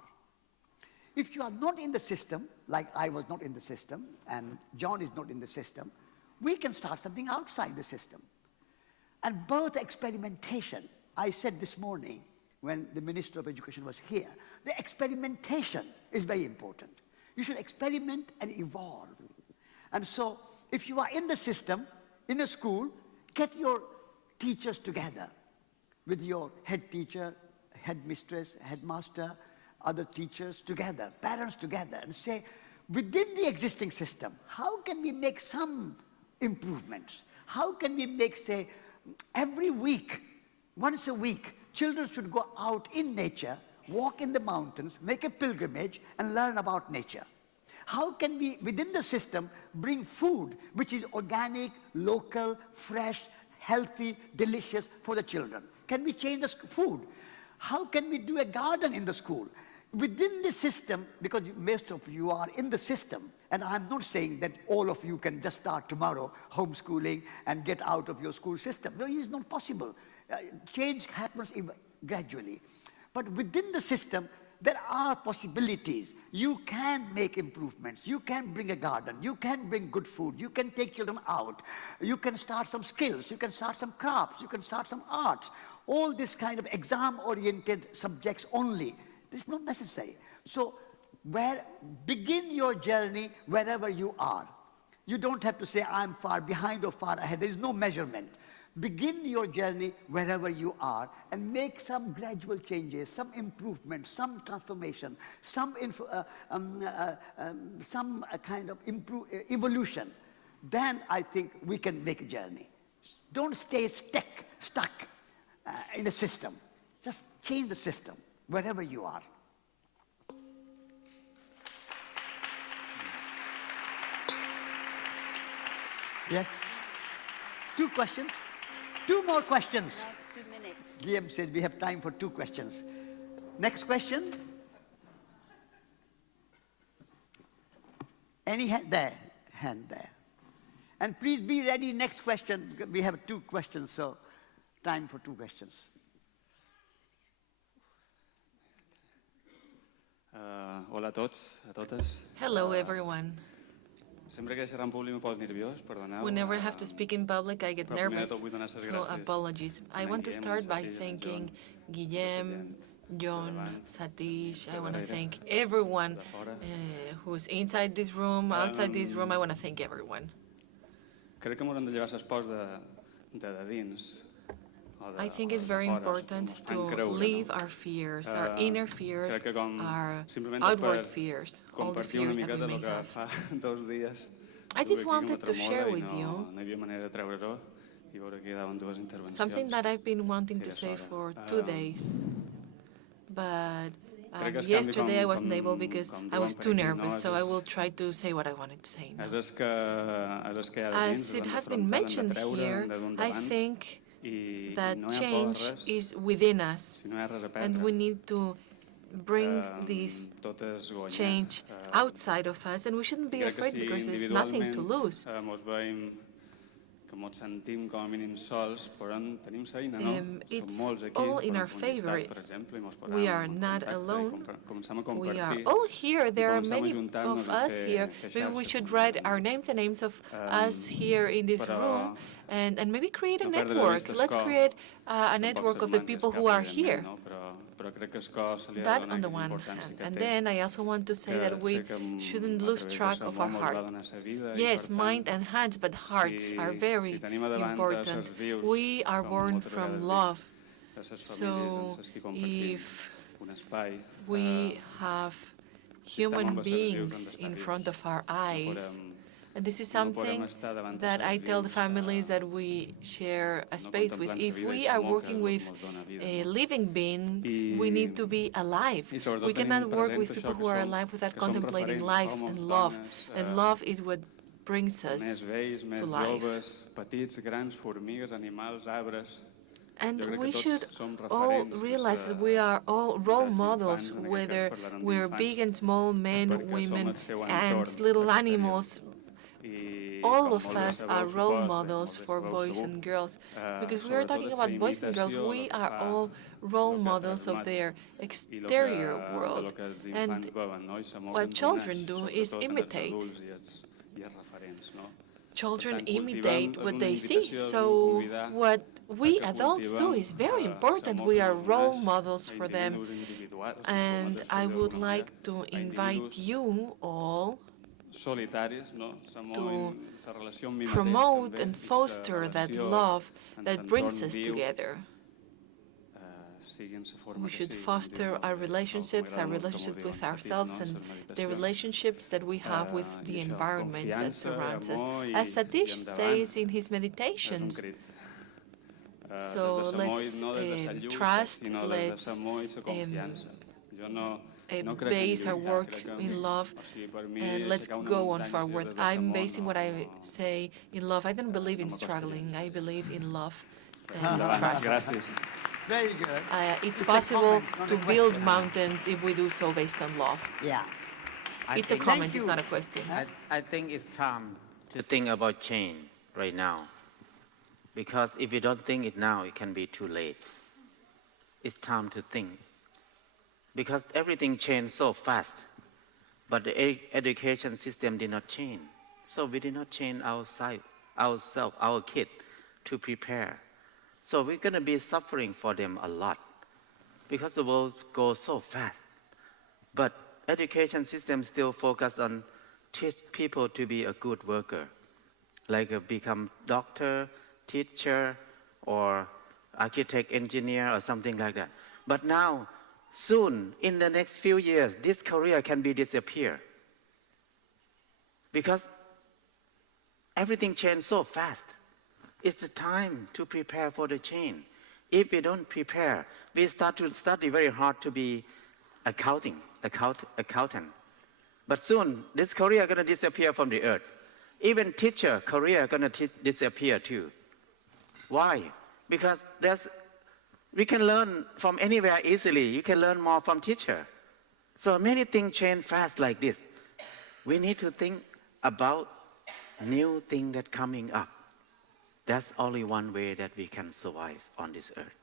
If you are not in the system, like I was not in the system, and John is not in the system, we can start something outside the system. And both experimentation, I said this morning when the Minister of Education was here, the experimentation is very important. You should experiment and evolve. And so if you are in the system, in a school, get your teachers together with your head teacher, headmistress, headmaster, other teachers together, parents together, and say, within the existing system, how can we make some improvements? How can we make, say, every week, once a week, children should go out in nature, walk in the mountains, make a pilgrimage, and learn about nature? How can we, within the system, bring food which is organic, local, fresh, healthy, delicious for the children? Can we change the food? How can we do a garden in the school? Within the system, because most of you are in the system, and I'm not saying that all of you can just start tomorrow homeschooling and get out of your school system. No, it is not possible. Change happens gradually. But within the system, there are possibilities. You can make improvements. You can bring a garden. You can bring good food. You can take children out. You can start some skills. You can start some crafts. You can start some arts. All this kind of exam-oriented subjects only. This is not necessary. So begin your journey wherever you are. You don't have to say, I'm far behind or far ahead. There is no measurement. Begin your journey wherever you are and make some gradual changes, some improvement, some transformation, some kind of evolution. Then I think we can make a journey. Don't stay stuck in a system. Just change the system wherever you are. Yes? 2 questions? 2 more questions. No, 2 minutes. Guillaume says we have time for 2 questions. Next question? Any hand there? Hand there. And please be ready, next question. We have 2 questions, so time for 2 questions. Hola a tots, a totes. Hello, everyone. Sempre que xerrar en públic me poso nerviós, perdoneu. Whenever I have to speak in public, I get Però primer de nervous, tot vull donar les so gràcies apologies. I want to Guillem, start by Satish, thanking John, Guillem, John, Satish. I want to darrere, thank everyone de fora. who's inside this room, outside this room. I want to thank everyone. Crec que m'haurem de llevar les pors de dins. I think it's very important to leave our fears, our inner fears, Crec que our simplement outward per fears, all the compartir una fears that miqueta we el may que have. fa 2 dies. I just estuve aquí wanted com to a share tremola with i you no hi havia manera de treure-ho i veure que quedaven 2 intervencions. something that I've been wanting que to ja és say hora. for 2 days. But Crec que els yesterday I canvi wasn't able because com I was diuen per too aquí, nervous, so I és will try to say what I wanted to say now. És el que hi ha de dins, As it hem has been d'afrontar, hem de mentioned treure, here, hem de dur I endavant, think i that no hi ha por change res, is within us, si no hi ha res a and perdre. we need to bring this Tot és guanyar. change outside of us, and we shouldn't be Crec que afraid si because there's nothing to individualment lose. mos veiem que ens sentim com a mínim sols, però tenim feina, no? It's Som molts aquí, all in our podem fer un favor. llistat, per exemple, i ens posem We are en not contacte alone. i comencem a We are compartir all here. There are comencem a many ajuntar-nos of i us here. Maybe we xarxa. should write our names and names of us here in this room and maybe create a no perdre de network. vista el Let's cor, create a tampoc network of the se'n people manca who cap, are here. evidentment, no? Però crec que el cor se li ha de That donar on the aquella one importància hand. que And té. then I also want to say that we Sé que shouldn't a lose través track de of sa our mort mos va heart. donar sa vida i, Yes, per mind tant, and hands, but hearts are very tenim a davant important. éssers vius, We are com born moltes from vegades love. dic, de ses So famílies amb ses qui compartim if un espai, we have estem human amb éssers vius, hem beings d'estar in vius. front of our No eyes, podem, and this is no podem something estar davant that I éssers tell the vius, families that we share a no space with. contemplant sa If vida i we sa are mort, que working és with el que mos dona vida, no? living beings, I- we need to be alive. i sobretot We cannot tenint work present with això people que who are som- alive without que som contemplating referents, life som and homes, love. dones, And love is what brings més us vells, més to life. joves, petits, grans, formigues, animals, arbres. And Jo crec we que tots should som all referents realize des that we are all role dels models, infants, en aquest whether cas parlarem we're d'infants, big and small, men, perquè som women, el seu ants, entorn little exterior. animals. I All com of molts de us sabeu, are role supos, models molts for de sabeu boys segur, and girls. Because we are sobretot talking aquesta about boys and girls, imitació we del que are fa all role el que models of transmet their i el exterior que, world. del que els And infants veuen, no? I se mouen what d'un children nas, do is sobretot en els imitate. adults i els referents, no? Children Per tant, imitate cultivem what és they una see. invitació, és un So convidar what we que adults do cultivem, is very sa important. mort We en are els role nas models a for them. individus individuals, And nosaltres, I per would dir-ho like d'alguna to manera, a invite individus you all solitaris, no? to Sa relació amb mi mateix, promote també, and i sa foster that relació love en that sa brings entorn us viu, together. sigui en sa forma We que should sigui, foster com diuen, our no? relationships, M'agrada our molt com ho relationship diuen, with sa ourselves, tit, and no? the Sa meditació. relationships that we have with I the això, environment that confiança, surrounds us. amor i As Satish endavant. says in his És un meditations, crit. so Des de sa let's no des de sa lluita, trust, sinó des de let's sa amor i sa confiança. Jo no crec base en our lluitar, work crec en- in love, o sigui, per mi, and let's aixecar una go on muntanya forward. des de sa I'm amor basing what I say in love. I don't believe in m'acosta struggling. I believe in love and Endavant, trust. gràcies. Very good. It's It's a possible comment, not to a build question. mountains if we do so based on love. Yeah. It's a think- comment, it's you. not a question. I think it's time to think about change right now. Because if you don't think it now, it can be too late. It's time to think. Because everything changed so fast, but the education system did not change. So we did not change ourselves, our kid, to prepare. So we're going to be suffering for them a lot because the world goes so fast. But education system still focus on teach people to be a good worker, like become doctor, teacher, or architect, engineer, or something like that. But now, soon, in the next few years, this career can be disappear. Because everything changed so fast. It's the time to prepare for the change. If we don't prepare, we start to study very hard to be accountant. But soon, this career going to disappear from the earth. Even teacher career going to disappear too. Why? Because we can learn from anywhere easily. You can learn more from teacher. So many things change fast like this. We need to think about new thing that coming up. That's only one way that we can survive on this earth.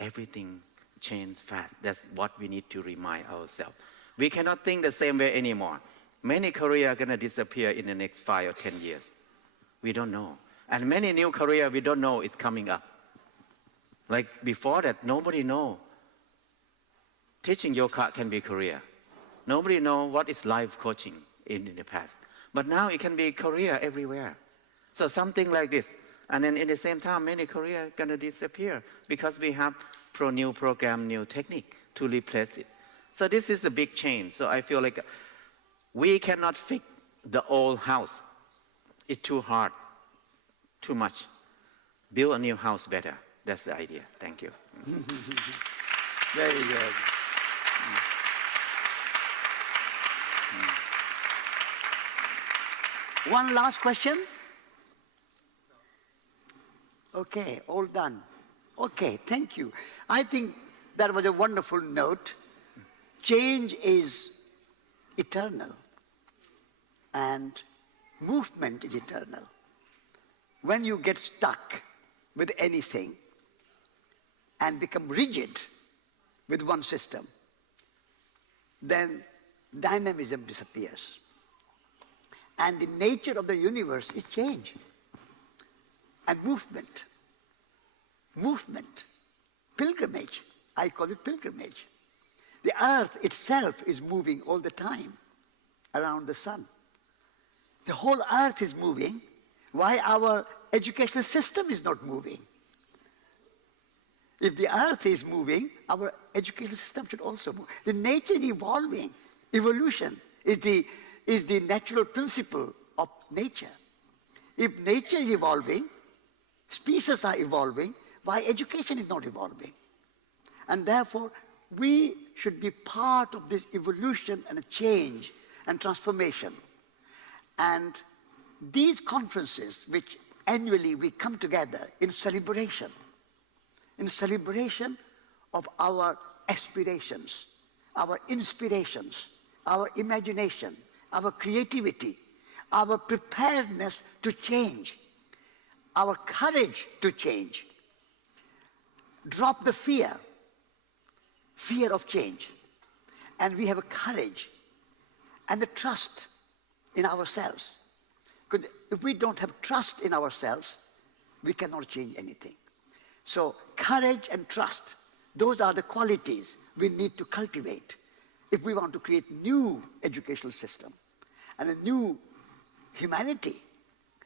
Everything changes fast. That's what we need to remind ourselves. We cannot think the same way anymore. Many careers are going to disappear in the next 5 or 10 years. We don't know. And many new careers we don't know is coming up. Like before that, nobody know teaching yoga can be career. Nobody know what is life coaching in the past. But now it can be career everywhere. So something like this. And then in the same time, many careers are going to disappear because we have new program, new technique to replace it. So this is a big change. So I feel like we cannot fix the old house. It's too hard, too much. Build a new house better. That's the idea. Thank you. Very good. One last question? Okay, all done. Okay, thank you. I think that was a wonderful note. Change is eternal, and movement is eternal. when you get stuck with anything and become rigid with one system, then dynamism disappears. And the nature of the universe is change and movement. Movement, pilgrimage. I call it pilgrimage. The earth itself is moving all the time around the sun. The whole earth is moving. Why our educational system is not moving? If the earth is moving, our educational system should also move. The nature is evolving. Evolution is the natural principle of nature. If nature is evolving, species are evolving, why education is not evolving? And therefore, we should be part of this evolution and change and transformation. And these conferences, which annually we come together in celebration of our aspirations, our inspirations, our imagination, our creativity, our preparedness to change, our courage to change. Drop the fear of change. And we have a courage and the trust in ourselves. Because if we don't have trust in ourselves, we cannot change anything. So courage and trust, those are the qualities we need to cultivate if we want to create new educational system and a new humanity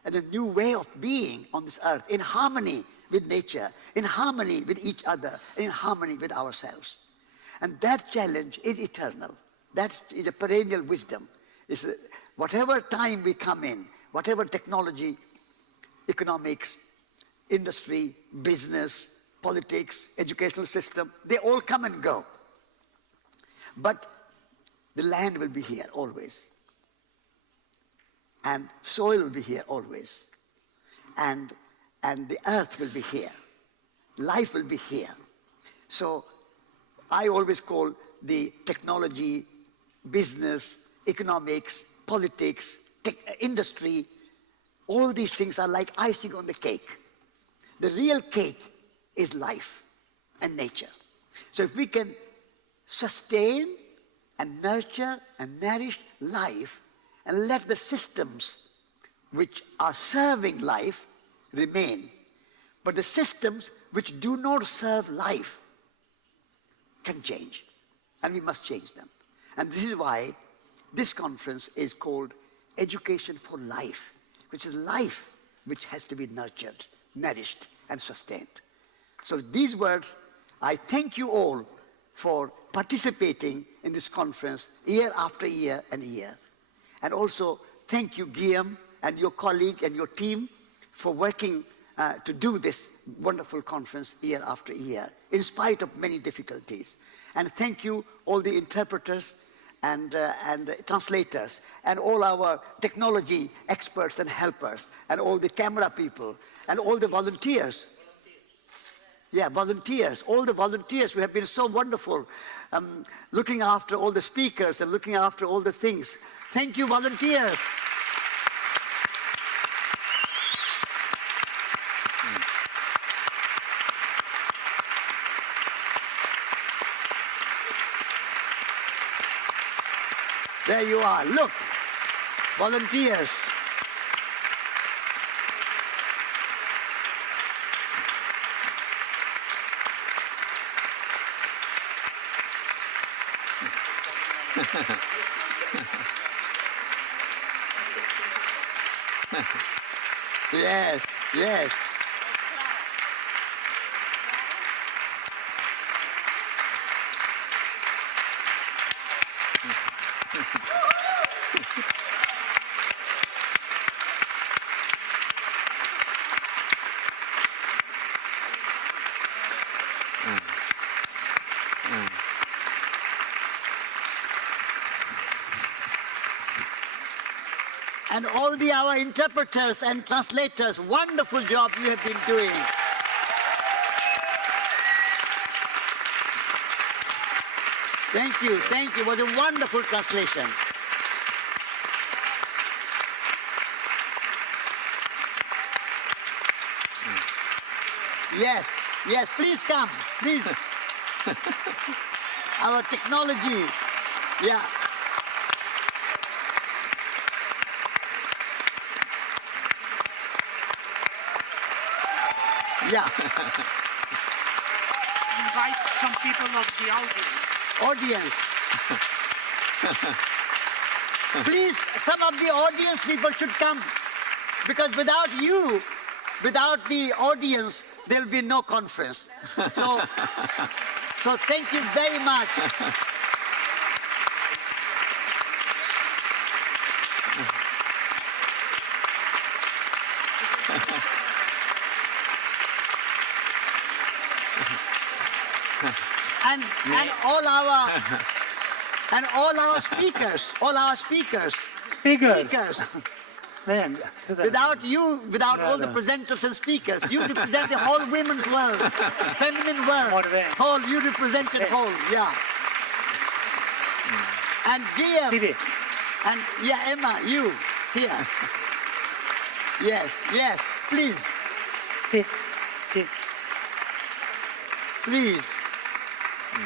and a new way of being on this earth in harmony with nature, in harmony with each other, in harmony with ourselves. And that challenge is eternal. That is a perennial wisdom. It's whatever time we come in, whatever technology, economics, industry, business, politics, educational system, they all come and go. But the land will be here always. And soil will be here always. And the earth will be here. Life will be here. So I always call the technology, business, economics, politics, industry, all these things are like icing on the cake. The real cake is life and nature. So if we can sustain and nurture and nourish life and let the systems which are serving life remain, but the systems which do not serve life can change, and we must change them. And this is why this conference is called Education for Life, which is life which has to be nurtured, nourished, and sustained. So with these words, I thank you all for participating in this conference year after year and year. And also thank you, Guillaume, and your colleague and your team for working to do this wonderful conference year after year, in spite of many difficulties. And thank you, all the interpreters and translators, and all our technology experts and helpers, and all the camera people, and all the volunteers. Yeah, volunteers, all the volunteers who have been so wonderful, looking after all the speakers and looking after all the things. Thank you, volunteers. There you are. Look, volunteers. Yes, yes. And all our interpreters and translators, wonderful job you have been doing. Thank you, thank you. It was a wonderful translation. Yes, yes, please come, please. Our technology, yeah. Yeah. Invite some people of the audience. Audience. Please, some of the audience people should come, because without you, without the audience, there'll be no conference. So thank you very much. And all our speakers, Speakers. Man, Without you, without all the presenters and speakers, you represent the whole women's world, feminine world. Whole, you represented whole, yeah. And Guillaume, and yeah, Emma, you here. Yes, yes, please. Please.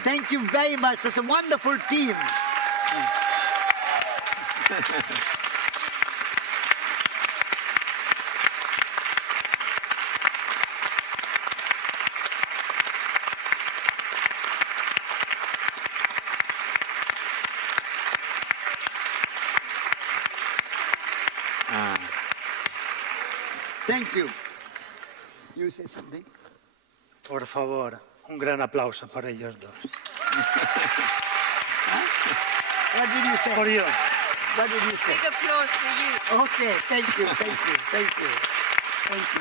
Thank you very much. It's a wonderful team. Thank you. You say something? Por favor, un gran aplauso para ellos dos. What did you say? For you. What did you say? Big applause for you. Okay, thank you, thank you, thank you, thank you.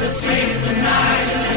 the streets tonight.